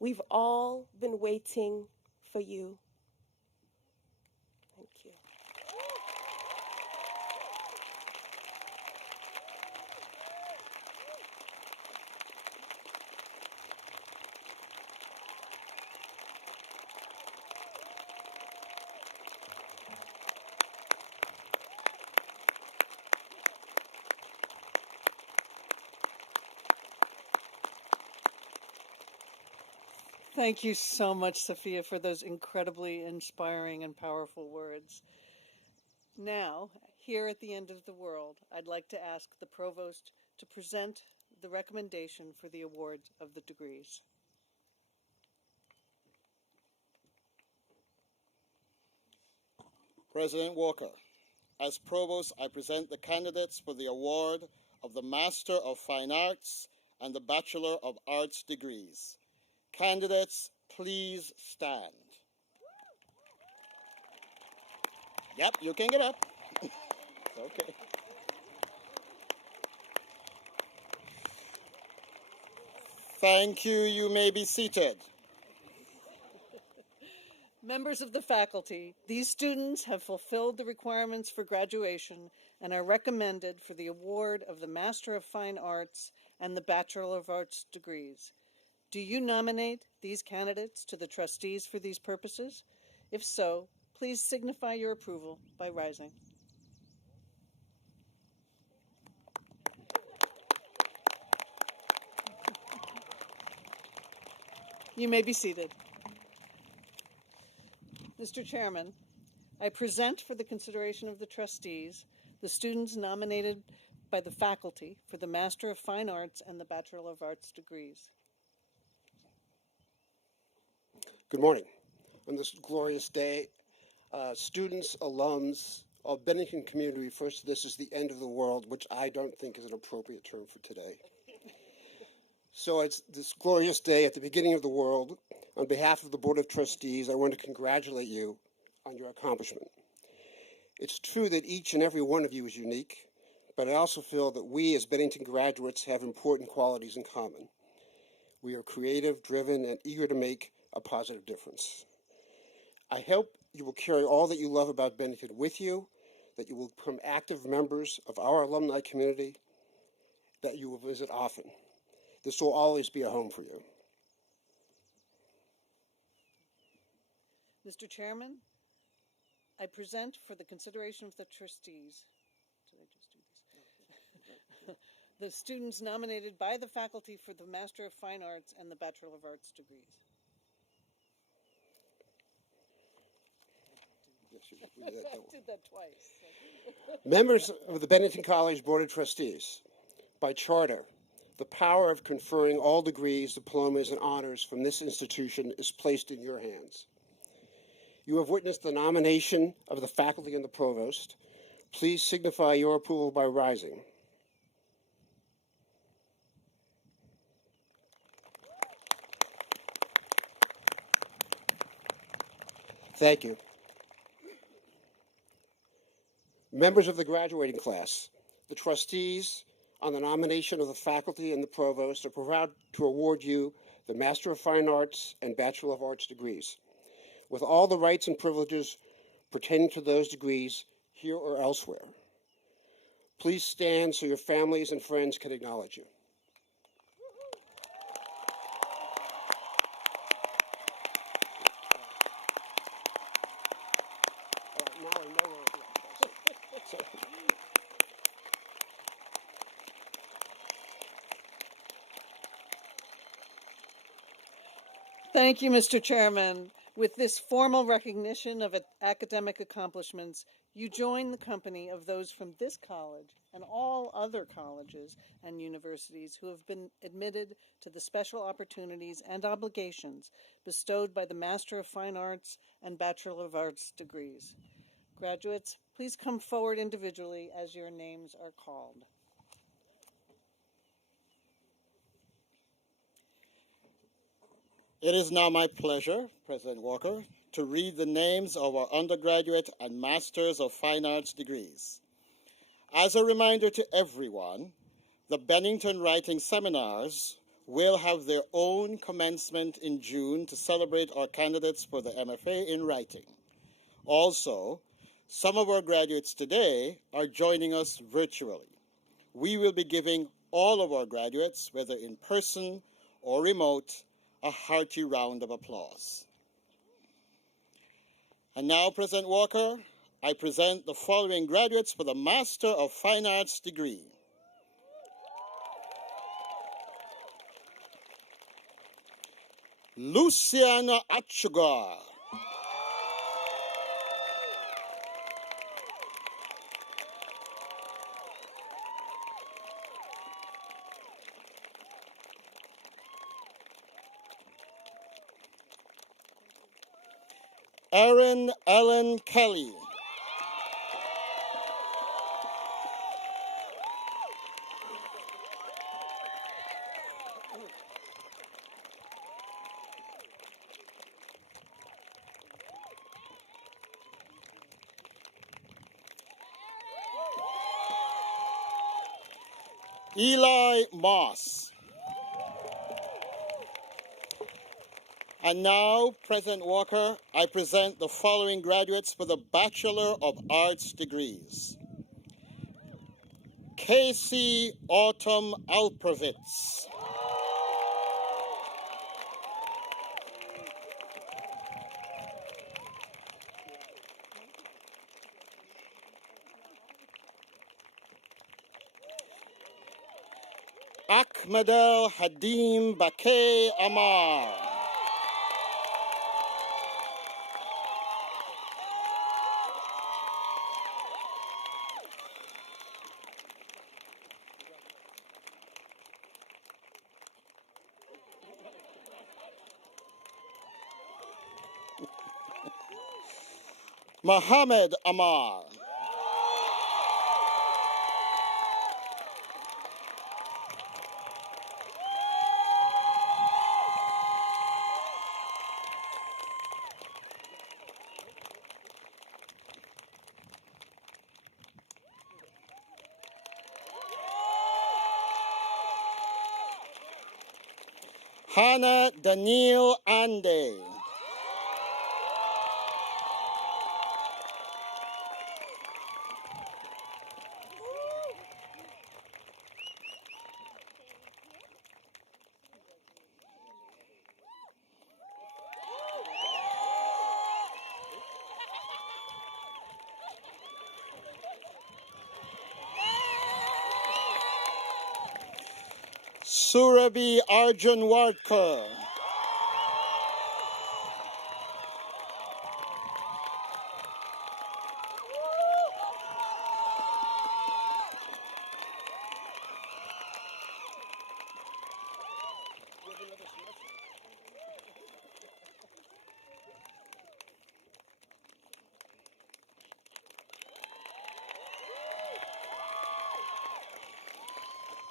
We've all been waiting for you. Thank you. Thank you so much, Safiya, for those incredibly inspiring and powerful words. Now, here at the end of the world, I'd like to ask the provost to present the recommendation for the award of the degrees. President Walker, as provost, I present the candidates for the award of the Master of Fine Arts and the Bachelor of Arts degrees. Candidates, please stand. Yep, you can get up. Okay. Thank you. You may be seated. Members of the faculty, these students have fulfilled the requirements for graduation and are recommended for the award of the Master of Fine Arts and the Bachelor of Arts degrees. Do you nominate these candidates to the trustees for these purposes? If so, please signify your approval by rising. You may be seated. Mr. Chairman, I present for the consideration of the trustees the students nominated by the faculty for the Master of Fine Arts and the Bachelor of Arts degrees. Good morning. On this glorious day, students, alums of Bennington community refers to this as the end of the world, which I don't think is an appropriate term for today. So it's this glorious day at the beginning of the world. On behalf of the Board of Trustees, I want to congratulate you on your accomplishment. It's true that each and every one of you is unique, but I also feel that we as Bennington graduates have important qualities in common. We are creative, driven, and eager to make a positive difference. I hope you will carry all that you love about Bennington with you, that you will become active members of our alumni community, that you will visit often. This will always be a home for you. Mr. Chairman, I present for the consideration of the trustees. Did I just do this? The students nominated by the faculty for the Master of Fine Arts and the Bachelor of Arts degrees. Yes, you did that. I did that twice. Members of the Bennington College Board of Trustees, by charter, the power of conferring all degrees, diplomas, and honors from this institution is placed in your hands. You have witnessed the nomination of the faculty and the provost. Please signify your approval by rising. Thank you. Members of the graduating class, the trustees, on the nomination of the faculty and the provost, are proud to award you the Master of Fine Arts and Bachelor of Arts degrees, with all the rights and privileges pertaining to those degrees here or elsewhere. Please stand so your families and friends can acknowledge you. Thank you, Mr. Chairman. With this formal recognition of academic accomplishments, you join the company of those from this college and all other colleges and universities who have been admitted to the special opportunities and obligations bestowed by the Master of Fine Arts and Bachelor of Arts degrees. Graduates, please come forward individually as your names are called. It is now my pleasure, President Walker, to read the names of our undergraduate and Masters of Fine Arts degrees. As a reminder to everyone, the Bennington Writing Seminars will have their own commencement in June to celebrate our candidates for the MFA in Writing. Also, some of our graduates today are joining us virtually. We will be giving all of our graduates, whether in person or remote, a hearty round of applause. And now, President Walker, I present the following graduates for the Master of Fine Arts degree. Luciana Achugar. Erin Ellen Kelly. Eli Moss. And now, President Walker, I present the following graduates for the Bachelor of Arts degrees. Casey Autumn Alprovitz. Ahmedel Hadim Bakay Amar. Mohammed Amar. Hannah Daniel Ande. Surabhi Arjun Wadkar.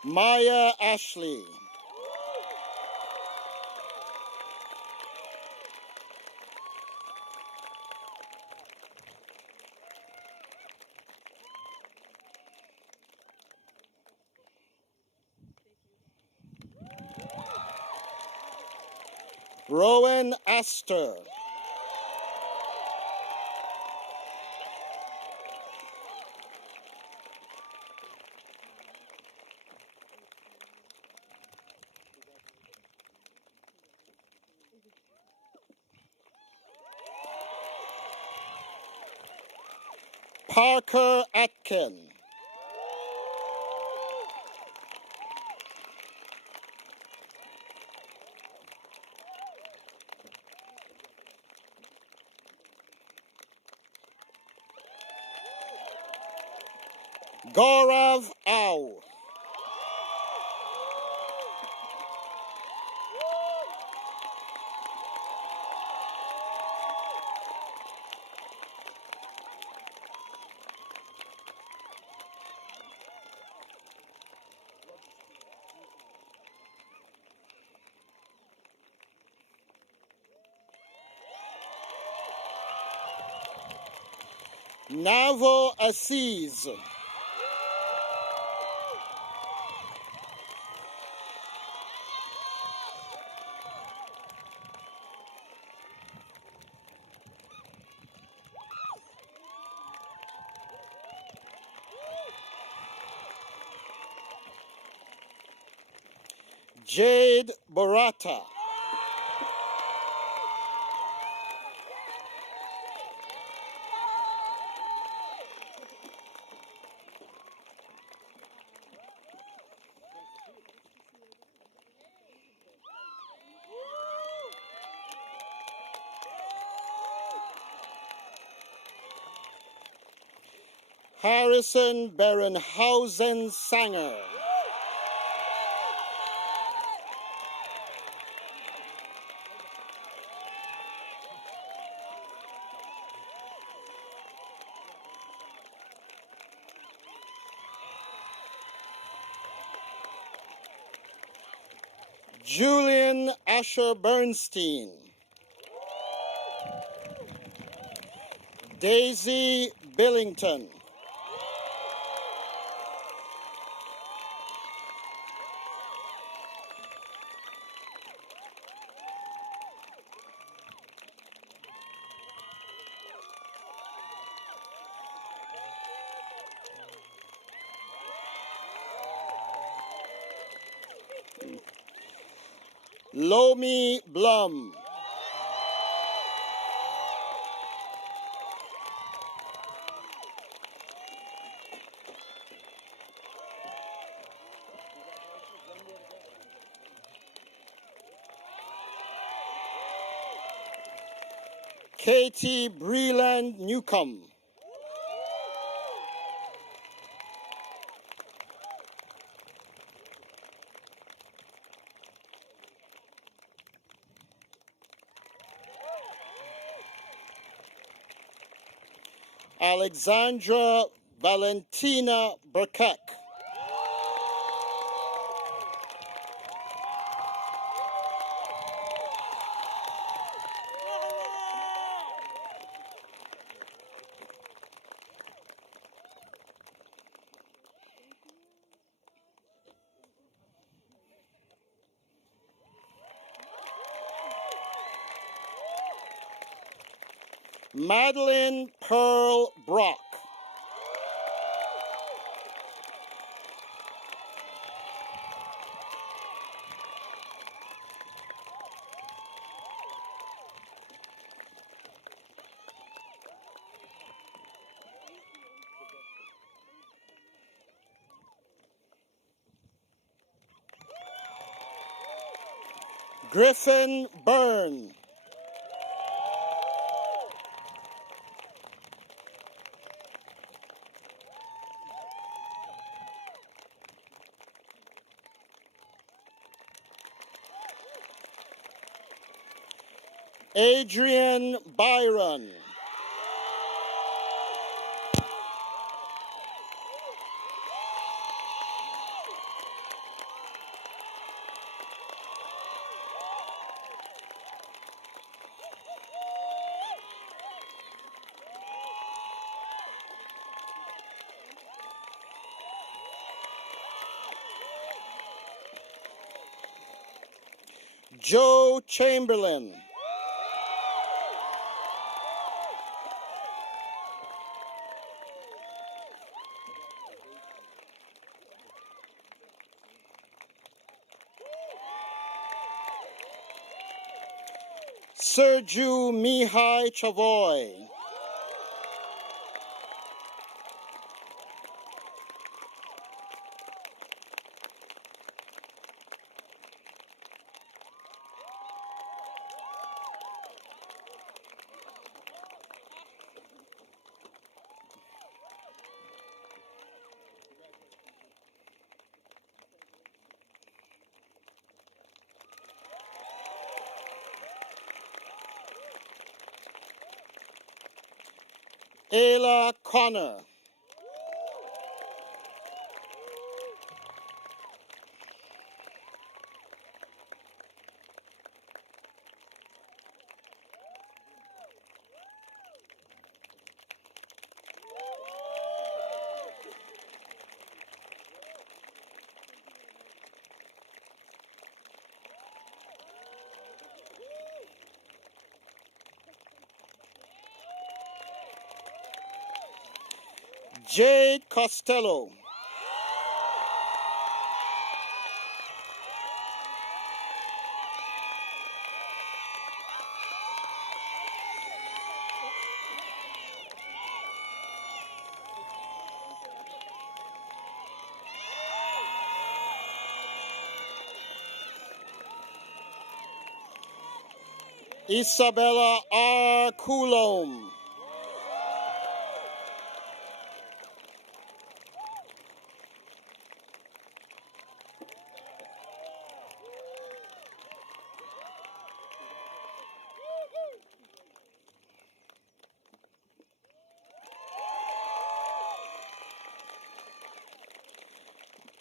Maya Ashley. Rowan Astor. Parker Atkin. Gaurav Au. Navo Assis. Jade Borata. Harrison Berenhausen Sanger. Julian Asher Bernstein. Daisy Billington. Lomi Blum. Katie Breland Newcomb. Alexandra Valentina Burkett. Madeline Pearl Brock. Griffin Byrne. Adrian Byron. Joe Chamberlain. Sergio Mihai Chavoy. Ayla Connor. Jade Costello. Isabella R. Coulomb.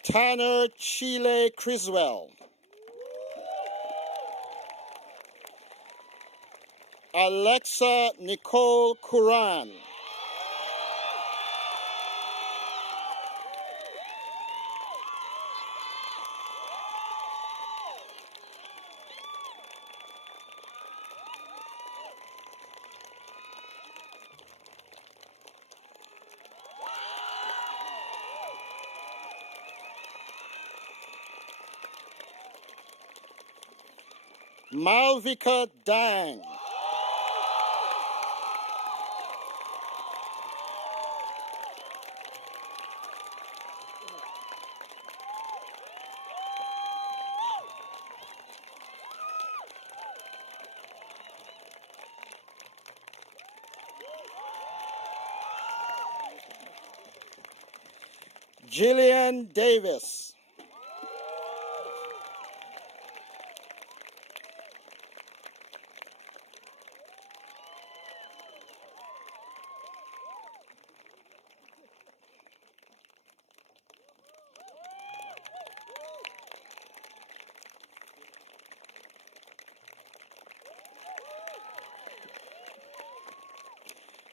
Tanner Chile Criswell. Alexa Nicole Curran. Malvika Dang. Jillian Davis.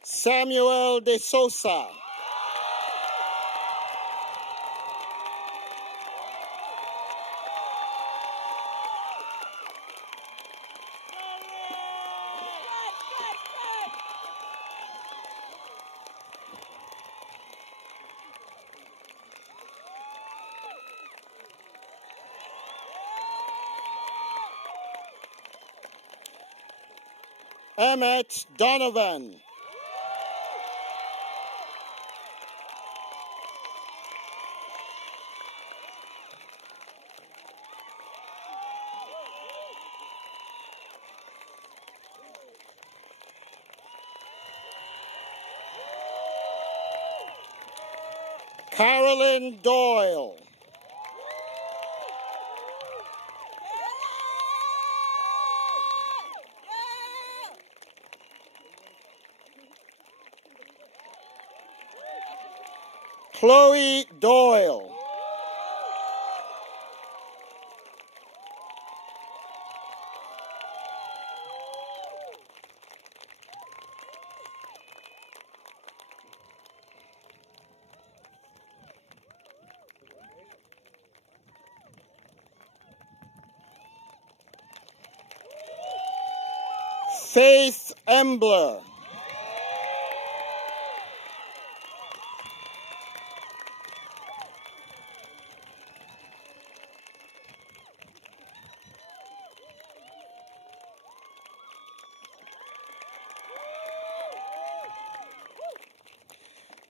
Samuel De Sosa. Emmett Donovan. Carolyn Doyle. Chloe Doyle. Faith Embler.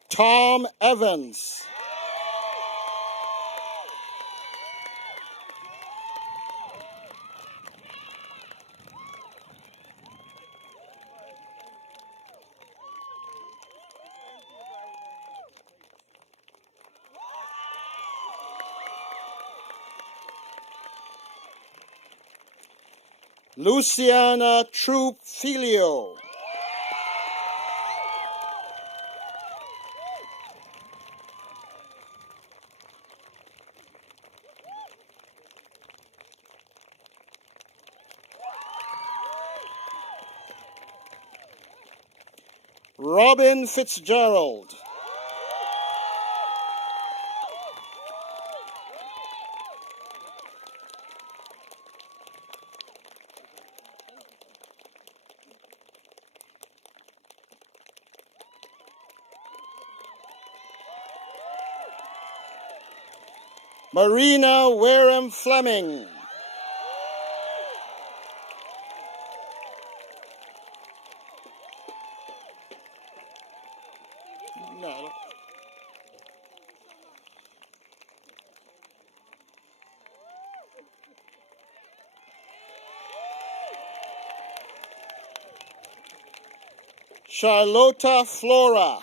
Tom Evans. Luciana Troop Filio. Robin Fitzgerald. Marina Wareham Fleming. No. Charlotta Flora.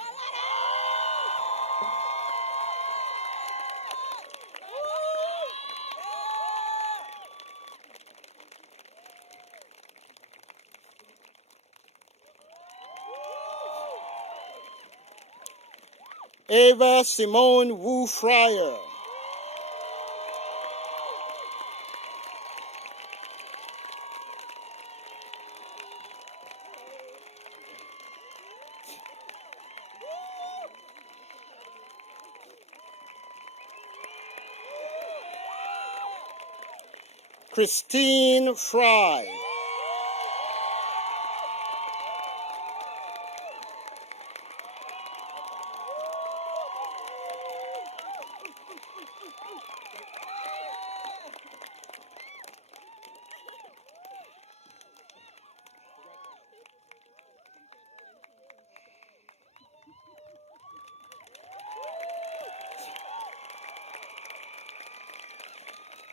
Ava Simone Wu Fryer. Christine Fry.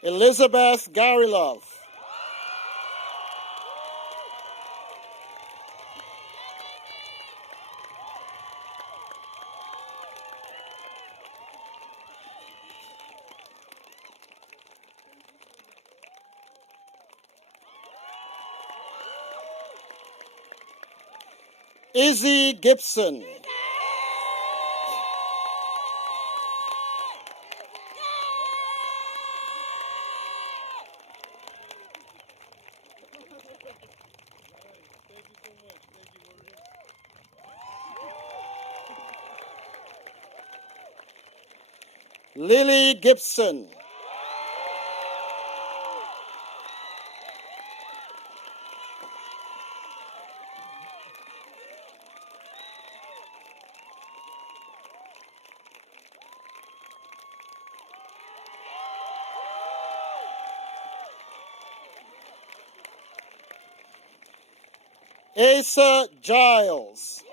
Elizabeth Garilov. Izzy Gibson. Lily Gibson. Asa Giles.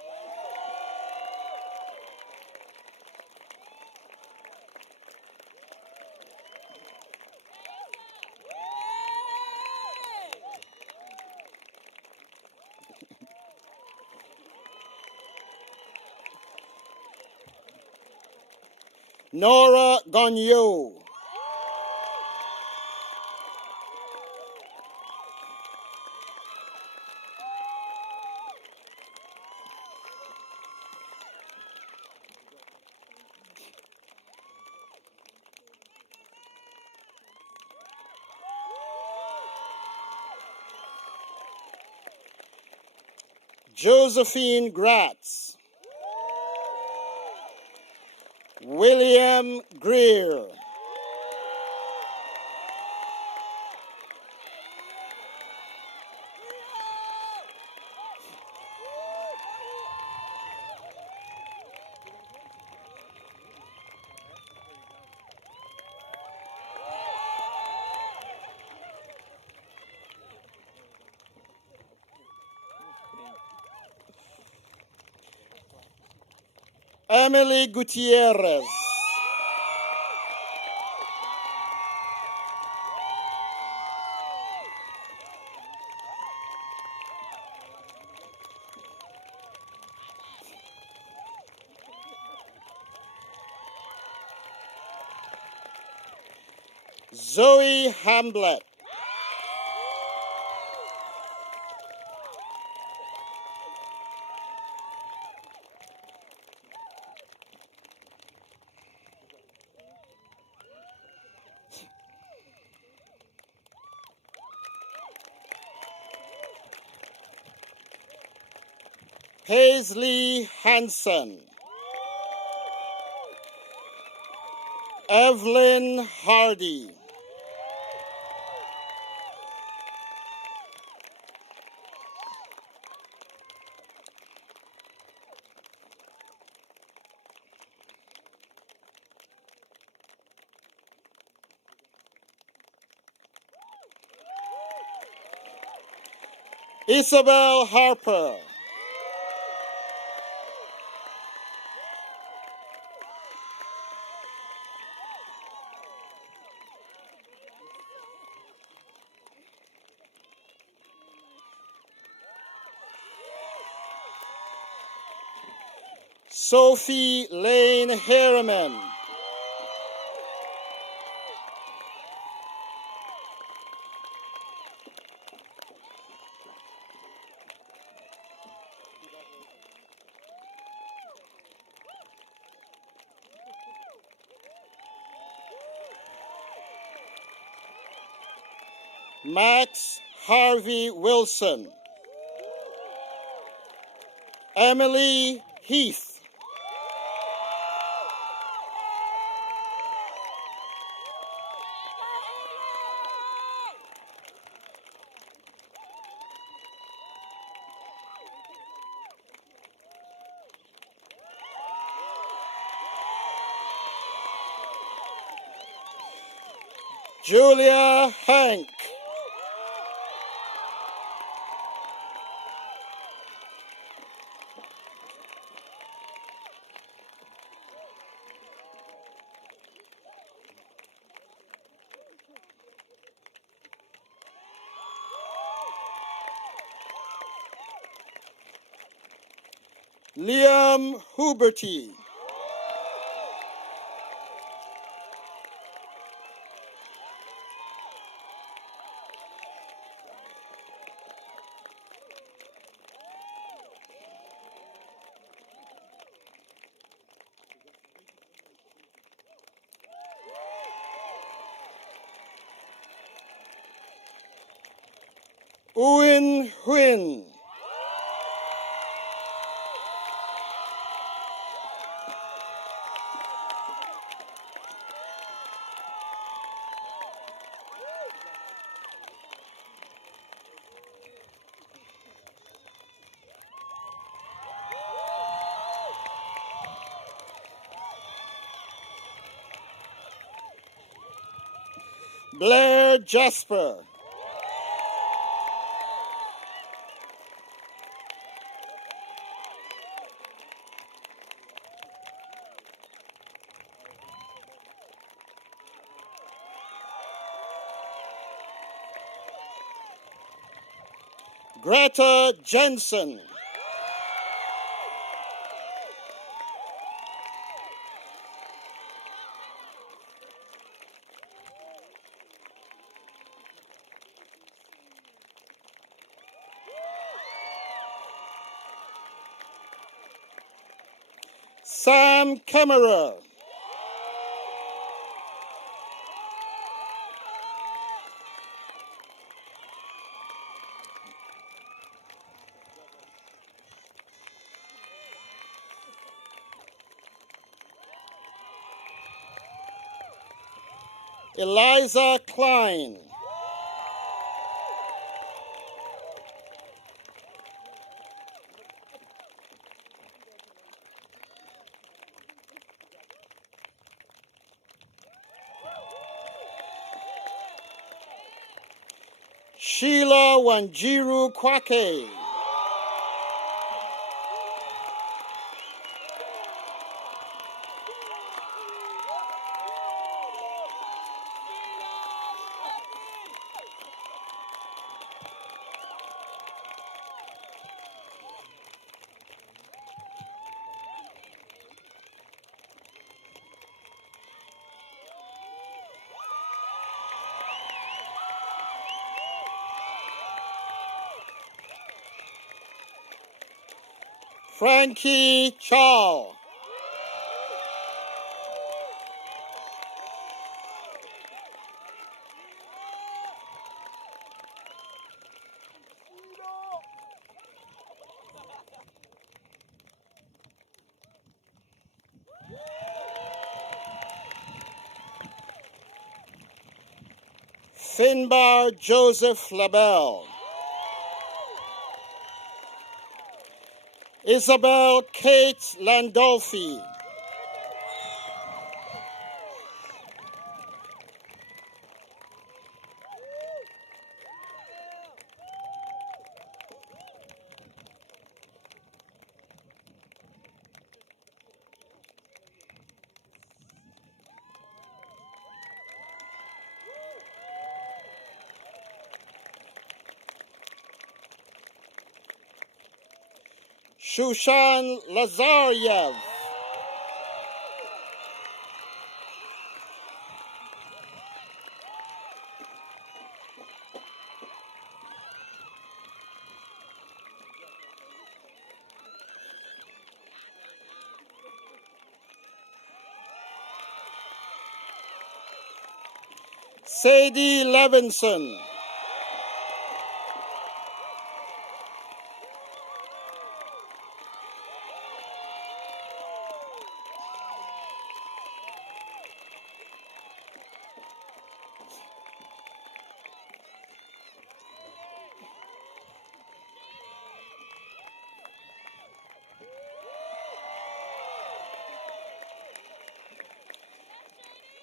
Nora Gonyo. Josephine Gratz. William Greer. Emily Gutierrez. Zoe Hamblett. Paisley Hanson. Evelyn Hardy. Isabel Harper. Sophie Lane Harriman. Max Harvey Wilson. Emily Heath. Julia Hank. Liam Huberty. Owen Huynh. Blair Jasper. Greta Jensen. Sam Kemmerer. Eliza Klein. Sheila Wanjiru Kwake. Frankie Chow. Finbar Joseph Labelle. Isabel Kate Landolfi. Shushan Lazaryev. Sadie Levinson.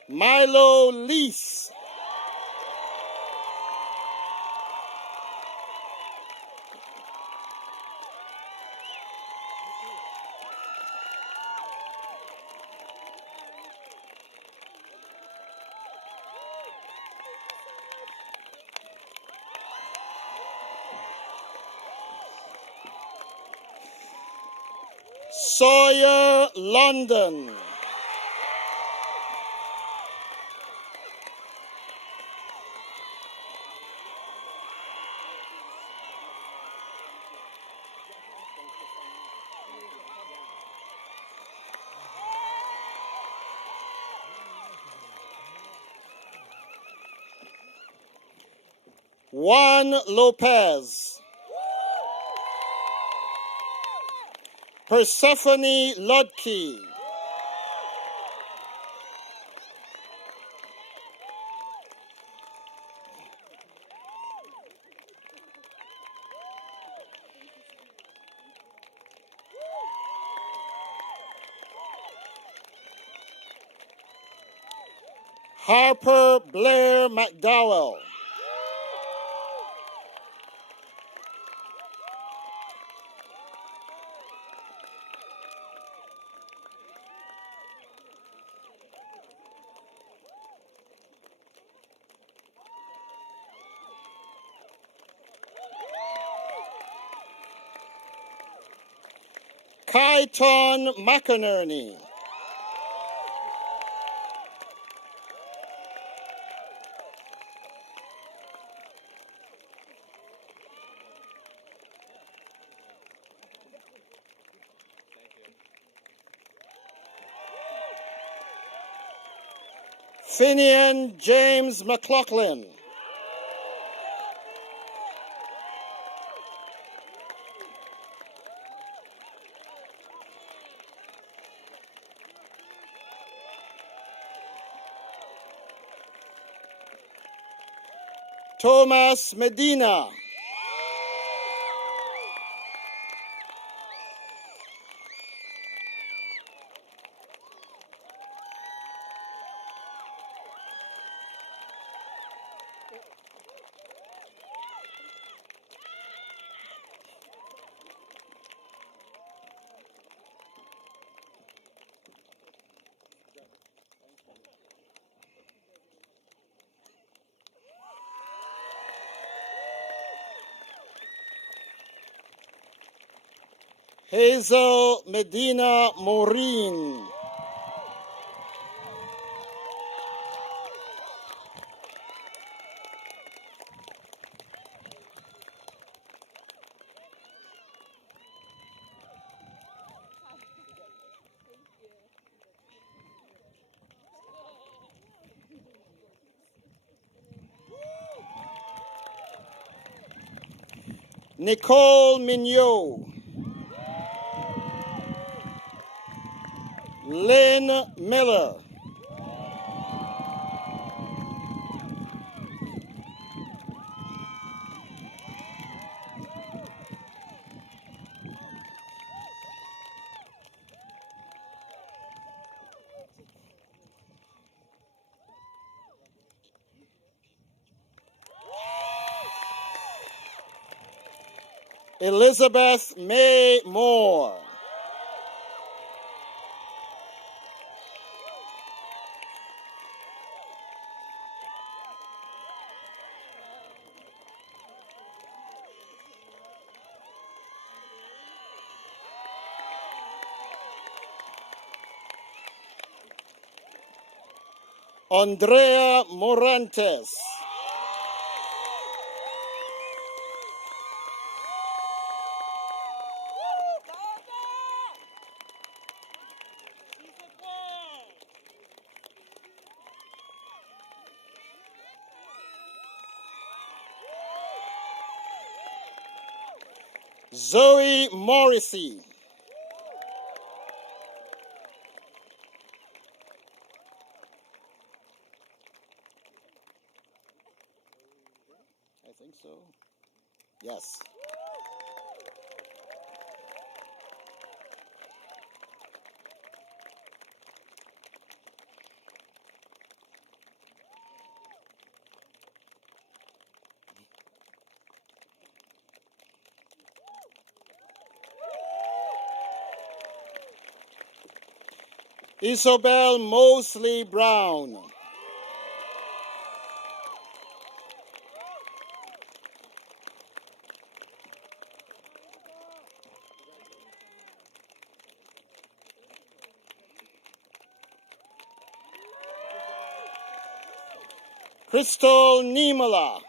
Milo Lease. Sawyer London. Juan Lopez. Persephone Ludke. Harper Blair McDowell. Kyton McInerney. Finian James McLaughlin. Thomas Medina. Hazel Medina Maureen. Nicole Mignot, Lynn Miller, Elizabeth May Moore, Andrea Morantes, Zoe Morrissey, I think so. Yes. Isobel Mosley Brown, Crystal Niemela,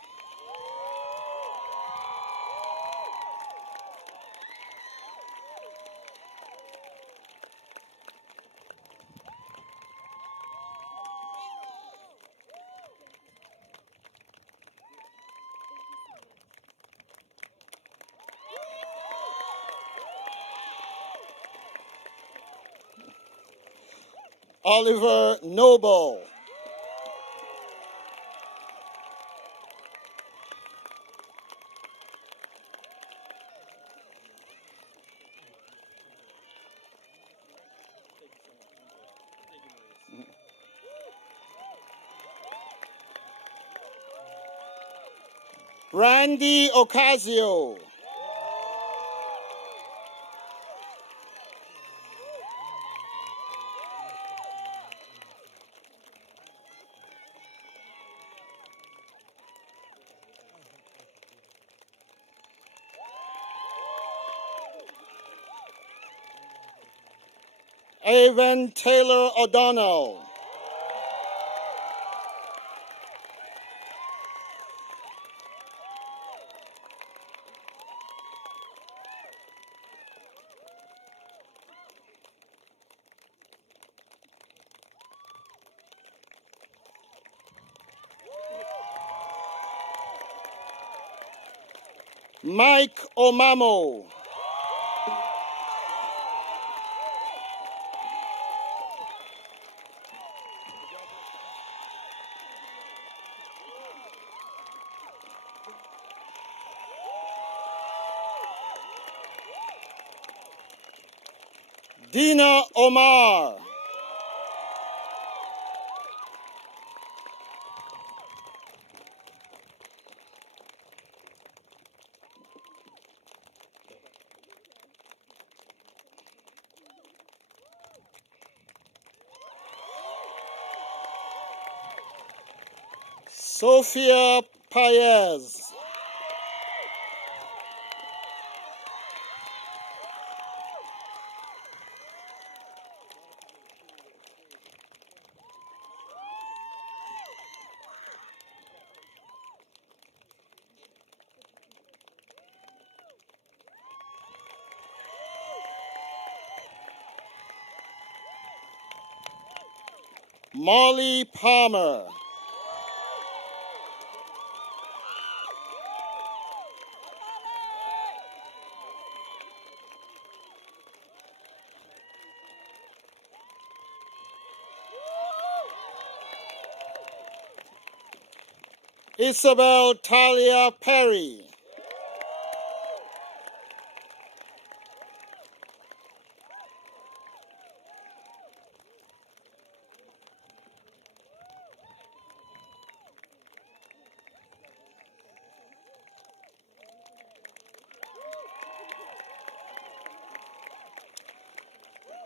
Oliver Noble, Brandy Ocasio, Avon Taylor O'Donnell, Mike Omamo, Dina Omar, Sophia Paez, Molly Palmer, Isabel Talia Perry.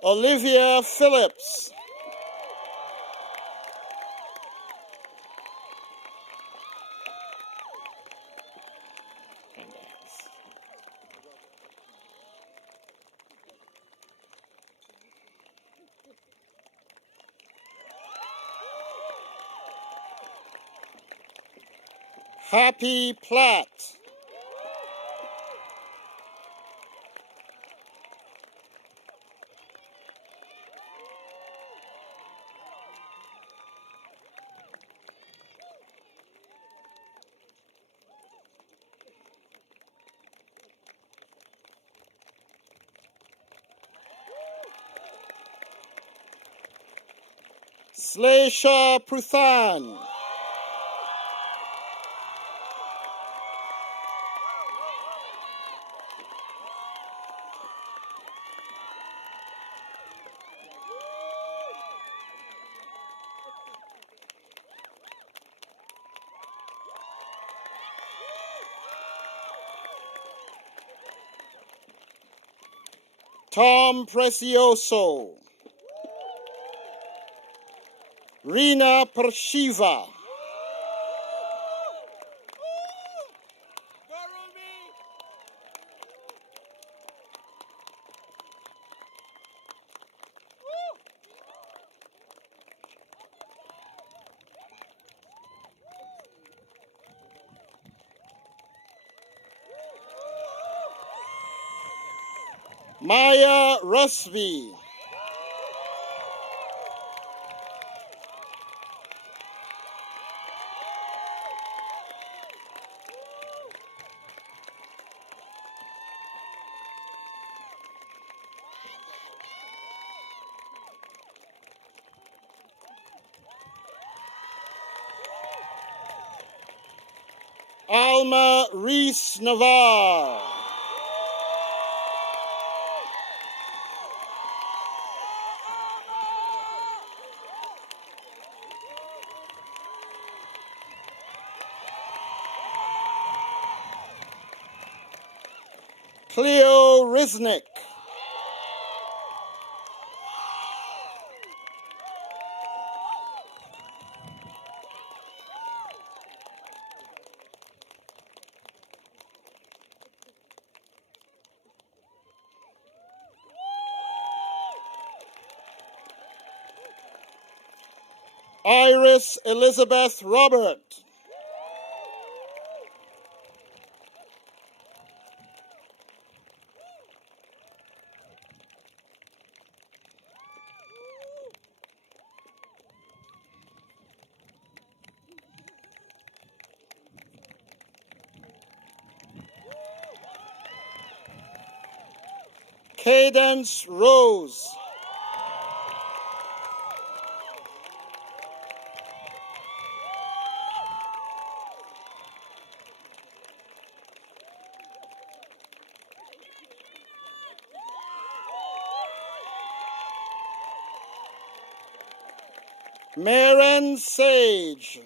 Olivia Phillips. Happy Platt. Slaisha Pruthan. Tom Precioso. Rina Pershiva. Maya Rusby. Alma Reese Navar. Cleo Risnick. Iris Elizabeth Robert. Cadence Rose. Maren Sage.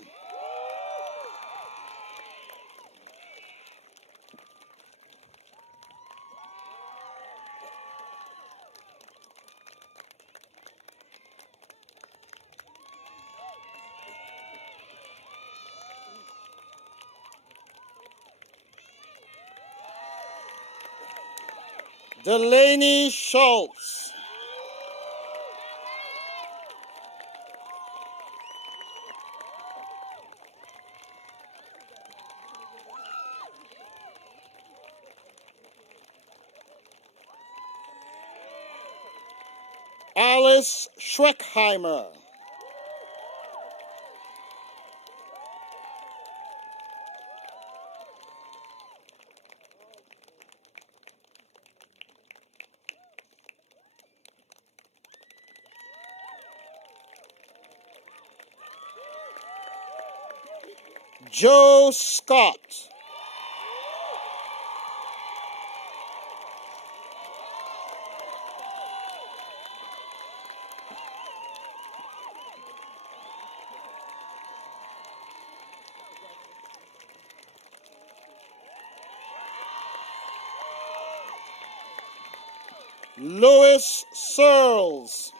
Delaney Schultz. Alice Schweckheimer. Joe Scott. Louis Searles.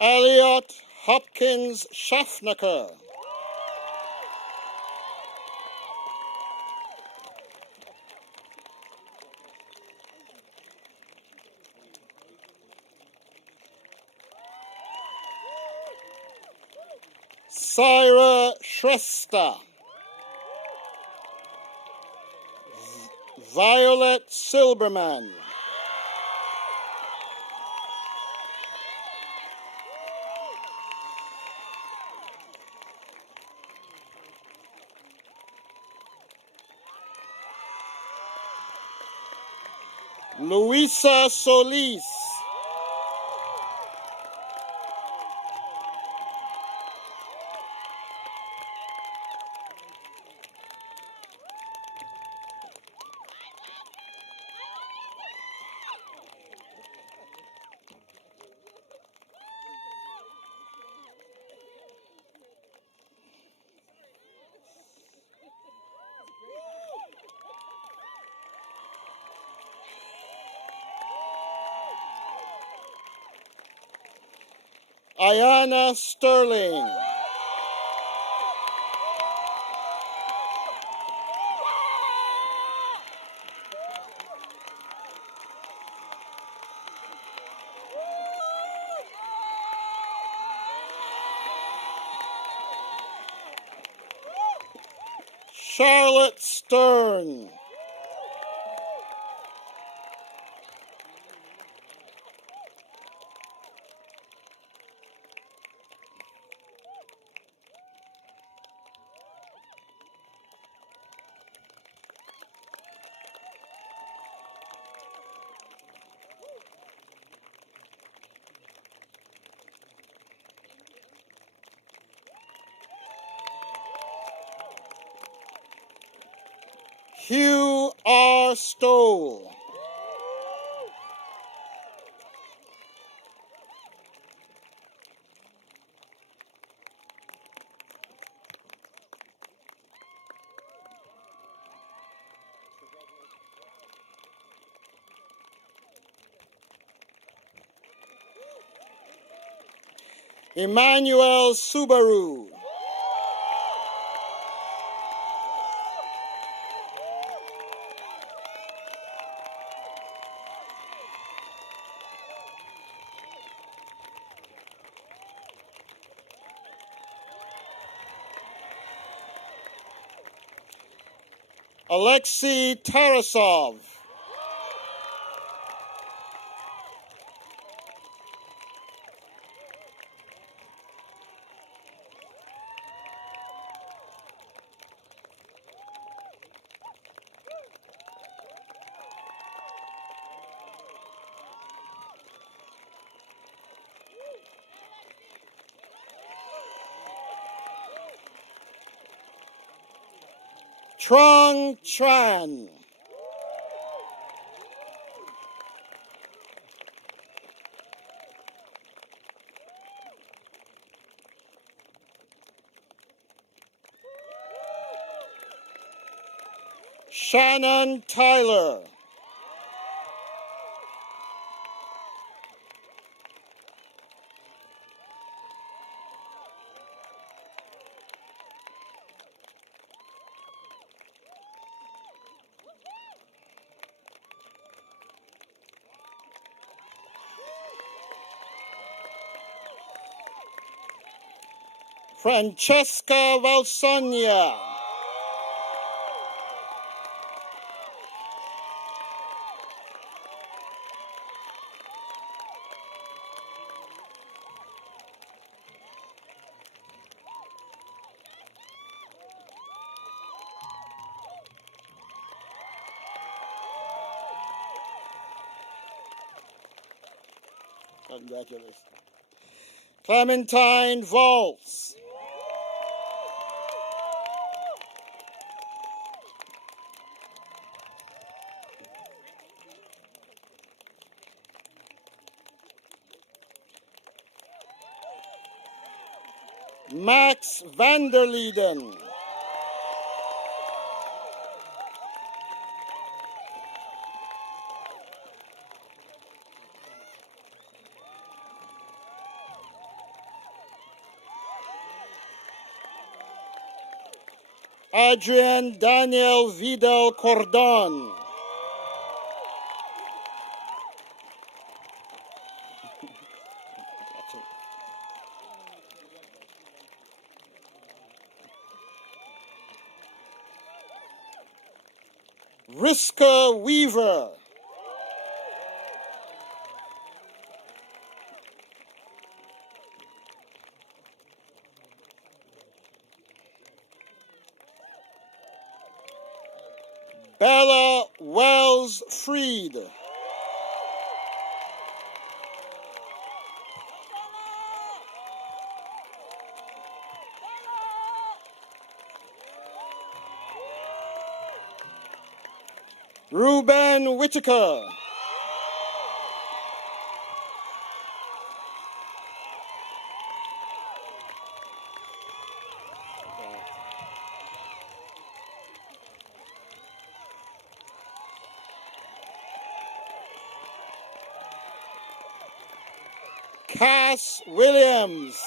Elliot Hopkins Schaffnaker. Syra Shrestha. Violet Silberman. Luisa Solis. Ayana Sterling. Charlotte Stern. Hugh R. Stoll. Emmanuel Subaru. Alexei Tarasov. Trong Tran. Shannon Tyler. Francesca Valsonia. Congratulations. Clementine Valls. Max Vanderlieden. Adrian Daniel Vidal Cordon. Riska Weaver. Bella Wells Freed. Ruben Whitaker. Cass Williams.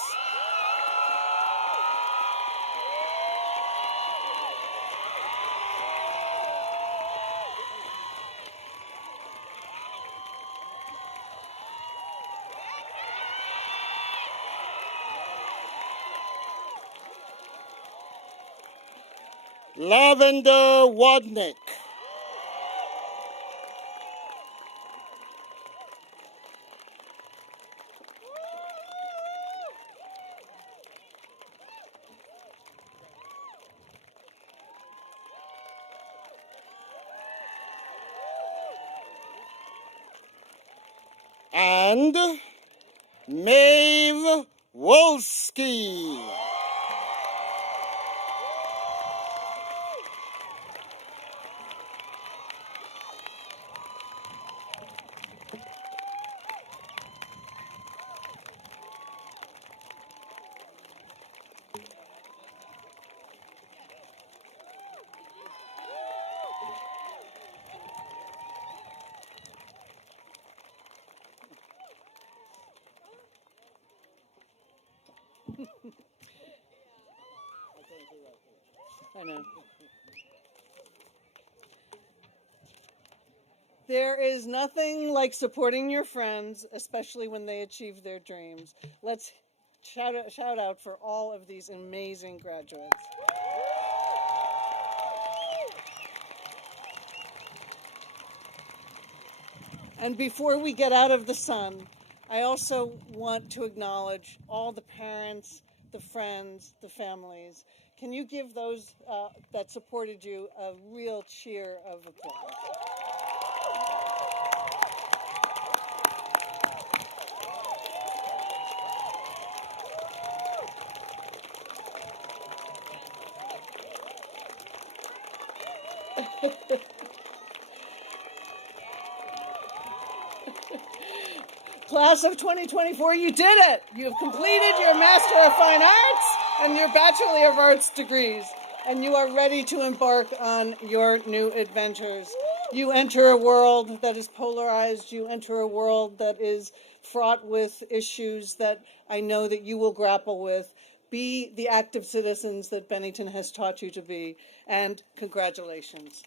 Lavender Wadnick. And Maeve Wolski. I know. There is nothing like supporting your friends, especially when they achieve their dreams. Let's shout out for all of these amazing graduates. And before we get out of the sun, I also want to acknowledge all the parents, the friends, the families. Can you give those that supported you a real cheer of applause? Class of 2024, you did it! You have completed your Master of Fine Arts and your Bachelor of Arts degrees, and you are ready to embark on your new adventures. You enter a world that is polarized. You enter a world that is fraught with issues that I know that you will grapple with. Be the active citizens that Bennington has taught you to be, and congratulations.